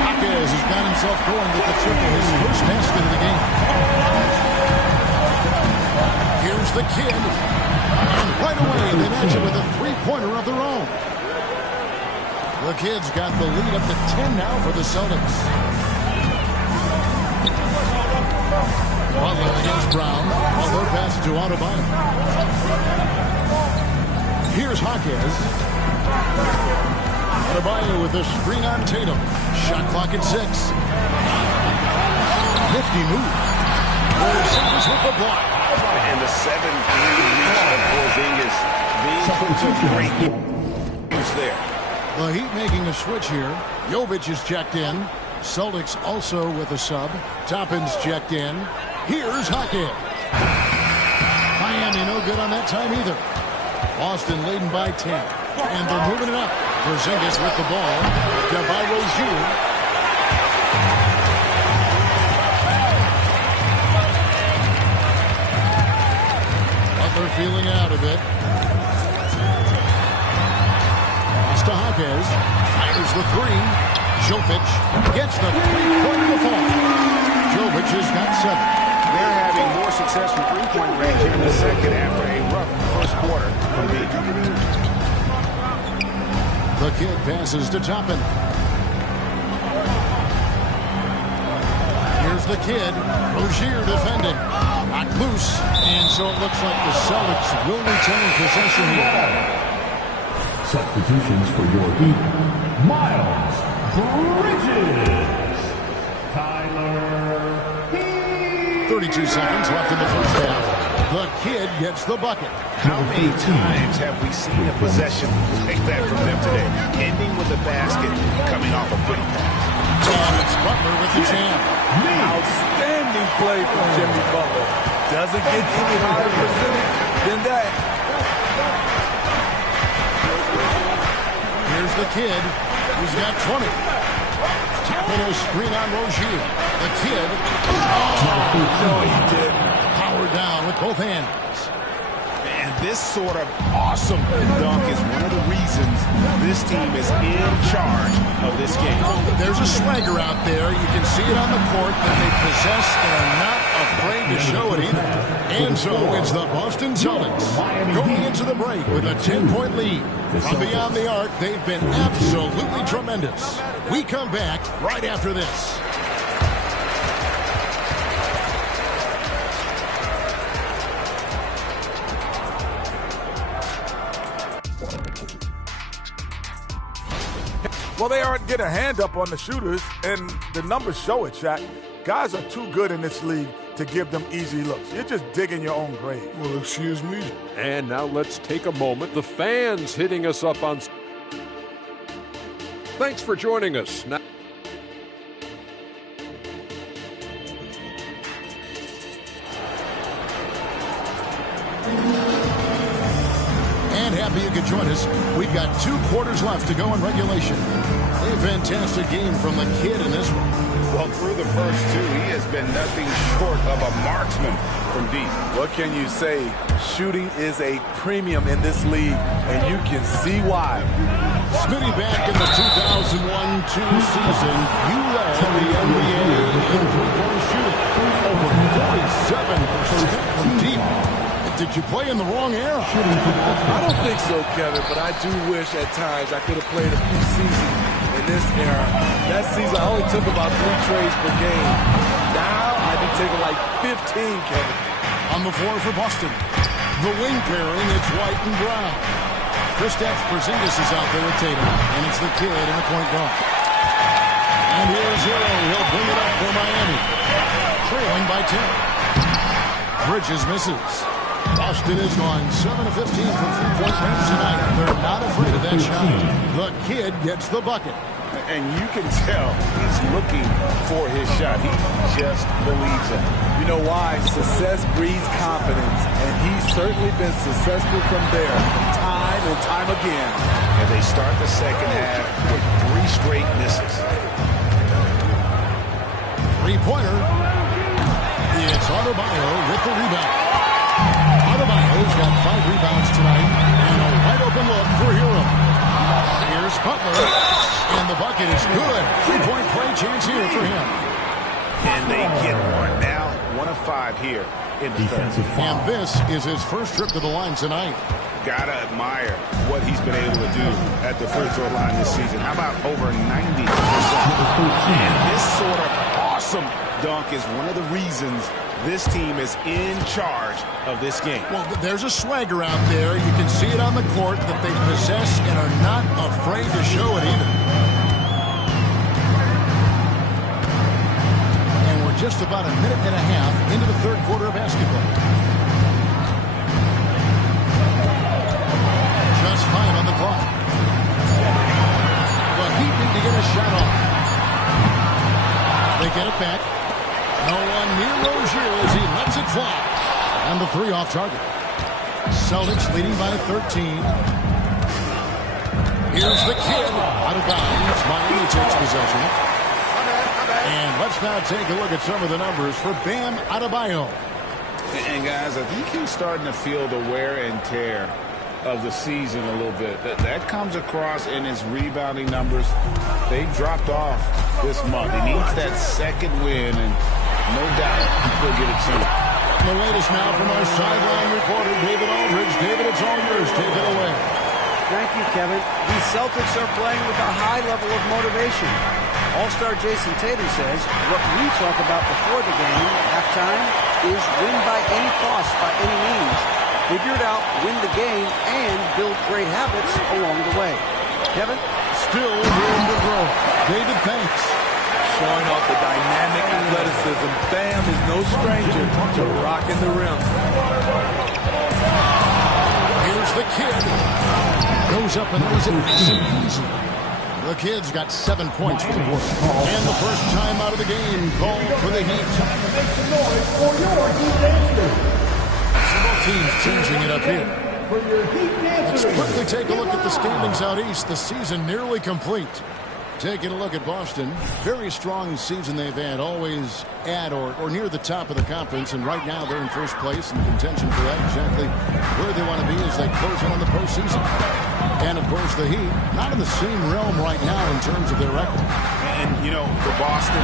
Hawkins has got himself going with the triple, his first basket of the game. Here's the kid. And right away, they match it with a three-pointer of their own. The kid's got the lead up to 10 now for the Celtics. Butler against Brown. Butler passes to Adebayo. Here's Hawkins. Adebayo with a screen on Tatum. Shot clock at 6. Nifty move. Porzingis with the block. And the 7-game reach of Porzingis being put to great use there. The Heat making a switch here. Jovic is checked in. Celtics also with a sub. Toppin's checked in. Here's Hawkins. Miami no good on that time either. Boston leading by 10. And they're moving it up. Porzingis with the ball. Down by Rozier. Butler feeling out of it. Pass to Hawkins. Fires the three. Jovic gets the three-point in the fall. Jovic has got 7. They're having more success from three-point range here in the second after a rough first quarter from Beacon. The kid passes to Toppin. Here's the kid. Rozier defending. Knocked loose. And so it looks like the Celtics will retain possession here. Substitutions for your Heat. Miles Bridges. Tyler Heat. 32 seconds left in the first half. The kid gets the bucket. How many times have we seen a possession like that from them today? Ending with a basket, coming off a quick pass. It's Butler with the jam. Outstanding play from Jimmy Butler. Doesn't get any higher percentage than that. Here's the kid. He's got 20. Tapping a screen on Rozier. The kid. No, he didn't. Powered down with both hands. And this sort of awesome dunk is one of the reasons this team is in charge of this game. There's a swagger out there. You can see it on the court that they possess and are not afraid to show it either. And so it's the Boston Celtics going into the break with a 10-point lead. From beyond the arc, they've been absolutely tremendous. We come back right after this. Well, they aren't getting a hand up on the shooters, and the numbers show it, Shaq. Guys are too good in this league to give them easy looks. You're just digging your own grave. Well, excuse me. And now let's take a moment. The fans hitting us up on... Thanks for joining us. Now... And happy you could join us. We've got 2 quarters left to go in regulation. A fantastic game from the kid in this one. Well, through the first 2, he has been nothing short of a marksman from deep. What can you say? Shooting is a premium in this league, and you can see why. Smitty, back in the 2001-2 season, you led the NBA in three-point shooting. Over 47% from deep. Did you play in the wrong era? I don't think so, Kevin, but I do wish at times I could have played a few seasons in this era. That season, I only took about 3 trades per game. Now, I'd be taking like 15, Kevin. On the floor for Boston, the wing pairing, it's White and Brown. Kristaps Porzingis is out there with Tatum, and it's the kid in the point guard. And here's Hero. He'll bring it up for Miami. Trailing by 10. Bridges misses. Boston has gone 7 of 15 from three-point range tonight. They're not afraid of that shot. The kid gets the bucket. And you can tell he's looking for his shot. He just believes it. You know why? Success breeds confidence, and he's certainly been successful from there, time and time again. And they start the second half with 3 straight misses. Three-pointer. It's Adebayo with the rebound. Adebayo's got 5 rebounds tonight, and a wide-open look for Hero. Here's Butler, and the bucket is good. 3-point play chance here for him. And they get one now. 1 of 5 here in the third. And this is his first trip to the line tonight. Gotta admire what he's been able to do at the free throw line this season. How about over 90%? And this sort of awesome dunk is one of the reasons this team is in charge of this game. Well, there's a swagger out there. You can see it on the court that they possess and are not afraid to show it either. And we're just about a minute and a half into the third quarter of basketball. Just 5 on the clock. The Heat need to get a shot off. They get it back. No one near Rozier as he lets it fly. And the 3 off target. Celtics leading by 13. Here's the kid. Out of bounds. Miami takes possession. And let's now take a look at some of the numbers for Bam Adebayo. And guys, I think he's starting to feel the wear and tear of the season a little bit. That comes across in his rebounding numbers. They've dropped off this month. He needs that second win, and no doubt he'll get it soon. The latest now from our sideline reporter, David Aldridge. David, it's all yours. Take it away. Thank you, Kevin. The Celtics are playing with a high level of motivation. All-star Jason Tatum says what we talk about before the game, halftime, is win by any cost, by any means. Figure it out, win the game, and build great habits along the way. Kevin? Still room to grow. David, thanks. Showing off the dynamic athleticism. Bam is no stranger to rocking the rim. Here's the kid. Goes up and lays it nice and easy. The kid's got 7 points for the quarter. And the first time out of the game called for the Heat. Several teams changing it up here. Let's quickly take a look at the standings out east. The season nearly complete. Taking a look at Boston. Very strong season they've had. Always at or near the top of the conference. And right now they're in first place in contention for that. Exactly where they want to be as they close in on the postseason. And, of course, the Heat, not in the same realm right now in terms of their record. And, you know, for Boston,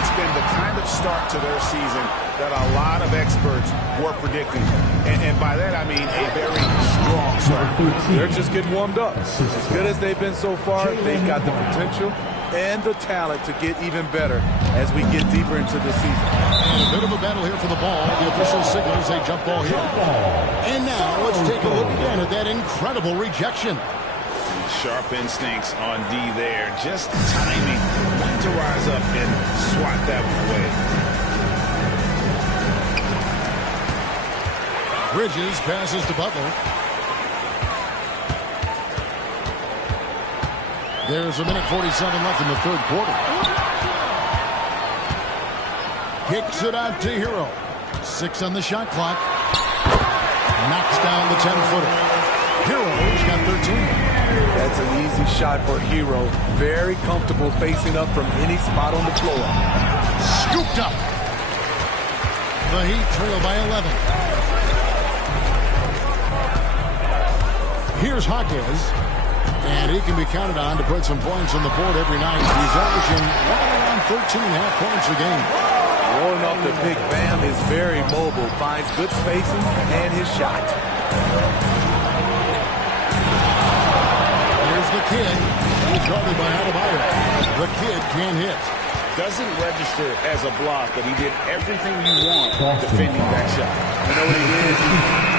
it's been the kind of start to their season that a lot of experts were predicting. And by that, I mean a very strong start. They're just getting warmed up. As good as they've been so far, they've got the potential and the talent to get even better as we get deeper into the season. And a bit of a battle here for the ball. The official signals a jump ball here. And now let's take a look again at that incredible rejection. Sharp instincts on D there. Just timing when to rise up and swat that one away. Bridges passes to Butler. There's a minute 47 left in the third quarter. Kicks it out to Hero. 6 on the shot clock. Knocks down the 10-footer. Hero's got 13. That's an easy shot for Hero. Very comfortable facing up from any spot on the floor. Scooped up. The Heat trail by 11. Here's Hawkins. And he can be counted on to put some points on the board every night. He's averaging right around 13.5 points a game. Rolling off the big Bam is very mobile. Finds good spacing and his shot. Here's the kid. He's guarded by Adebayo. The kid can't hit. Doesn't register as a block, but he did everything you want defending that shot. You know what he did?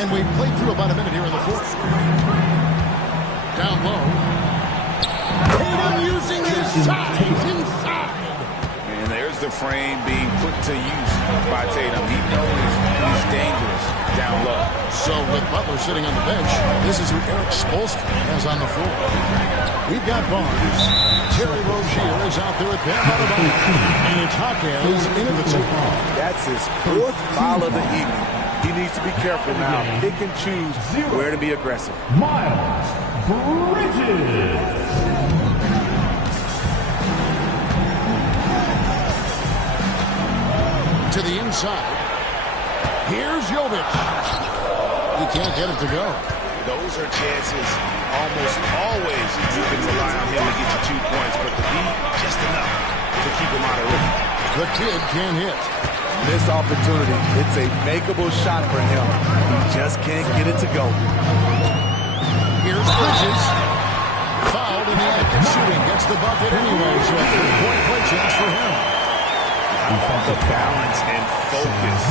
And we've played through about a minute here in the fourth. Down low. Tatum using his size inside. And there's the frame being put to use by Tatum. He knows he's dangerous down low. So with Butler sitting on the bench, this is who Eric Spoelstra has on the floor. We've got Barnes. Terry Rozier is out there at Bam Adebayo. And it's Hawkins into the two. That's his 4th foul of the evening. He needs to be careful now. Pick and choose where to be aggressive. Miles Bridges. To the inside. Here's Jovic. He can't get it to go. Those are chances almost always you can rely on him to get you 2 points, but the beat just enough to keep him out of rhythm. The kid can't hit. Missed opportunity. It's a makeable shot for him. He just can't get it to go. Here's Bridges. Fouled in the act of shooting. Gets the bucket anyway, so a 3-point play chance for him. The balance and focus.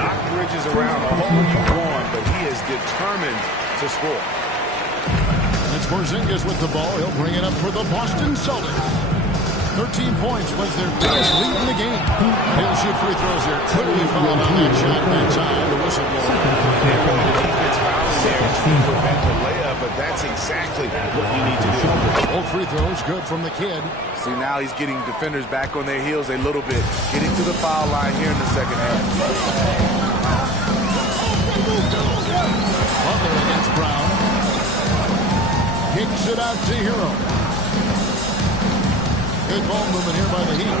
Knock Bridges around a whole one, but he is determined to score. And it's Porzingis with the ball. He'll bring it up for the Boston Celtics. 13 points was their biggest lead in the game. He'll shoot free throws here. Clearly fouled on that shot that time. The whistle blows. The defense fouled there to prevent the layup, but that's exactly what you need to do. Both free throws good from the kid. See, now he's getting defenders back on their heels a little bit. Getting to the foul line here in the second half. Butler against Brown. Kicks it out to Hero. Good ball movement here by the Heat.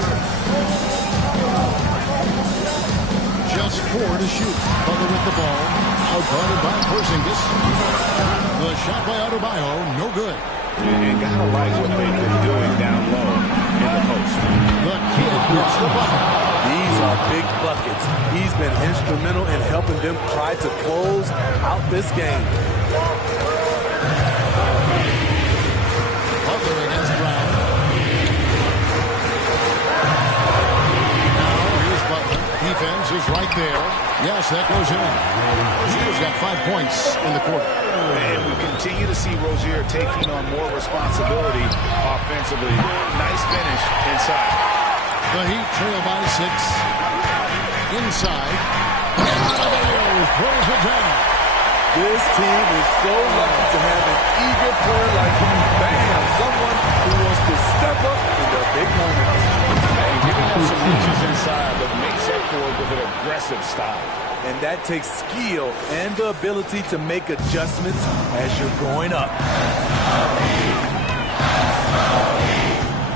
Just 4 to shoot. Butler with the ball. Outguarded by Porzingis. The shot by Adebayo, no good. And gotta like what they've been doing down low in the post. The kid gets the bucket. These are big buckets. He's been instrumental in helping them try to close out this game. Butler against Brown. Defense is right there. Yes, that goes in. Rozier's got 5 points in the quarter. And we continue to see Rozier taking on more responsibility offensively. Nice finish inside. The Heat trail by 6. Inside. And throws it down. This team is so lucky to have an eager player like him. Bam! Someone who wants to step up in the big moments. And giving him some reaches inside, but makes up for it with an aggressive style. And that takes skill and the ability to make adjustments as you're going up.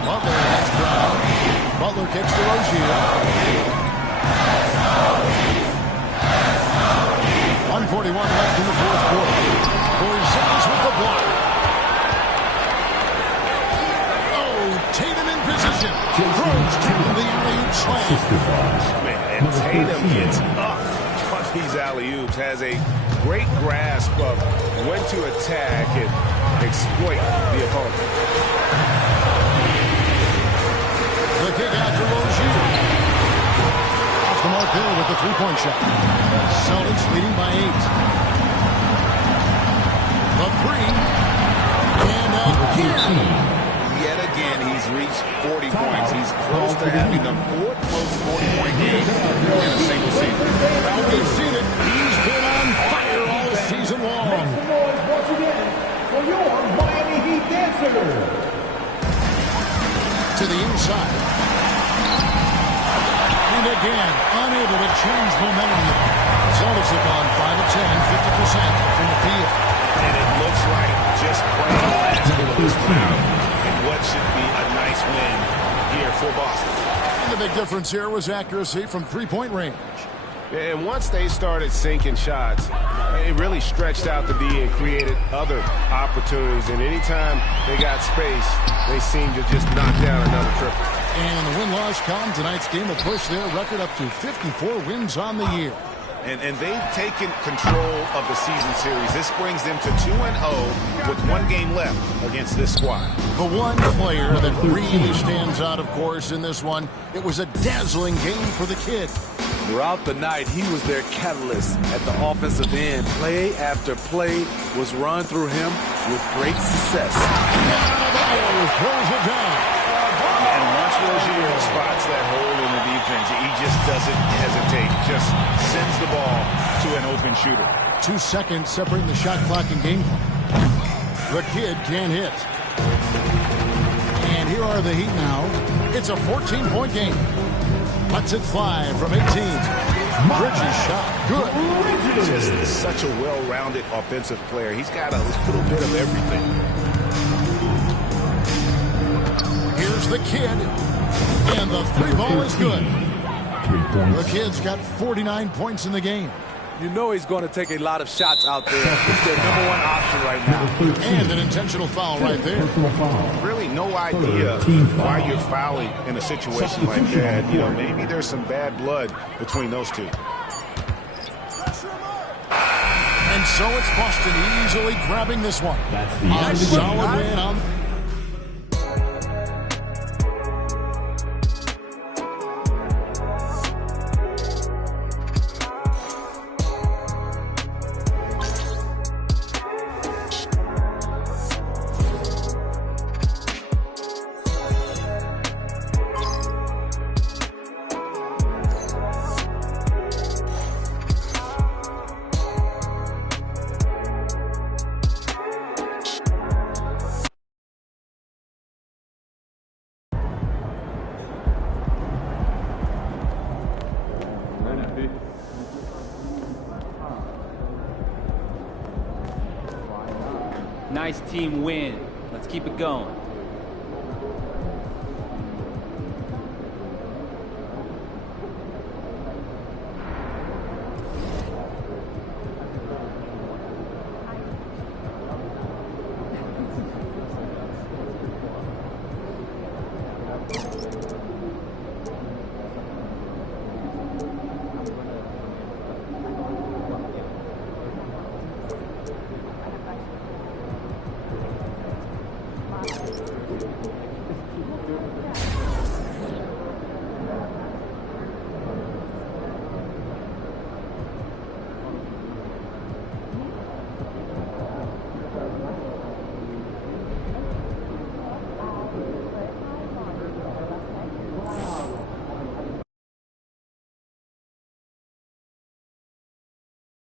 Butler against Brown. Butler kicks to Rozier. 1:41 left in the fourth quarter. Porzingis with the block. Oh, Tatum in position. Throws to the alley-oop slam. Man, and Tatum gets up on these alley-oops. Has a great grasp of when to attack and exploit the opponent. The kick out to Rozier. Off the mark there with the three-point shot. Celtics leading by 8. The three. And again. Yet again, he's reached 40 points. He's close to having the 4th most 40-point game in a single season. Well, we've seen it. He's been on fire all season long. Make some noise once again for your Miami Heat dancer. To the inside. And again, unable to change momentum there. Celtics have gone 5 of 10, 50% from the field. And it looks like just playing the last bit of this round in what should be a nice win here for Boston. And the big difference here was accuracy from three-point range. And once they started sinking shots, it really stretched out the D and created other opportunities. And anytime they got space, they seemed to just knock down another triple. And the win-loss column, tonight's game will push their record up to 54 wins on the year. And they've taken control of the season series. This brings them to 2-0 with 1 game left against this squad. The one player that really stands out, of course, in this one, it was a dazzling game for the kid. Throughout the night, he was their catalyst at the offensive end. Play after play was run through him with great success. Throws it down. And once Rozier spots that hole in the defense, he just doesn't hesitate. Just sends the ball to an open shooter. 2 seconds separating the shot clock and game clock. The kid can't hit. And here are the Heat now. It's a 14-point game. Lets it fly from 18. Bridges shot. Good. Just such a well-rounded offensive player. He's got a little bit of everything. Here's the kid. And the three ball is good. The kid's got 49 points in the game. You know he's going to take a lot of shots out there. It's their number 1 option right now. And an intentional foul right there. Really no idea why you're fouling in a situation like that. You know, maybe there's some bad blood between those two. And so it's Boston easily grabbing this one. That's the solid win on. Nice team win. Let's keep it going.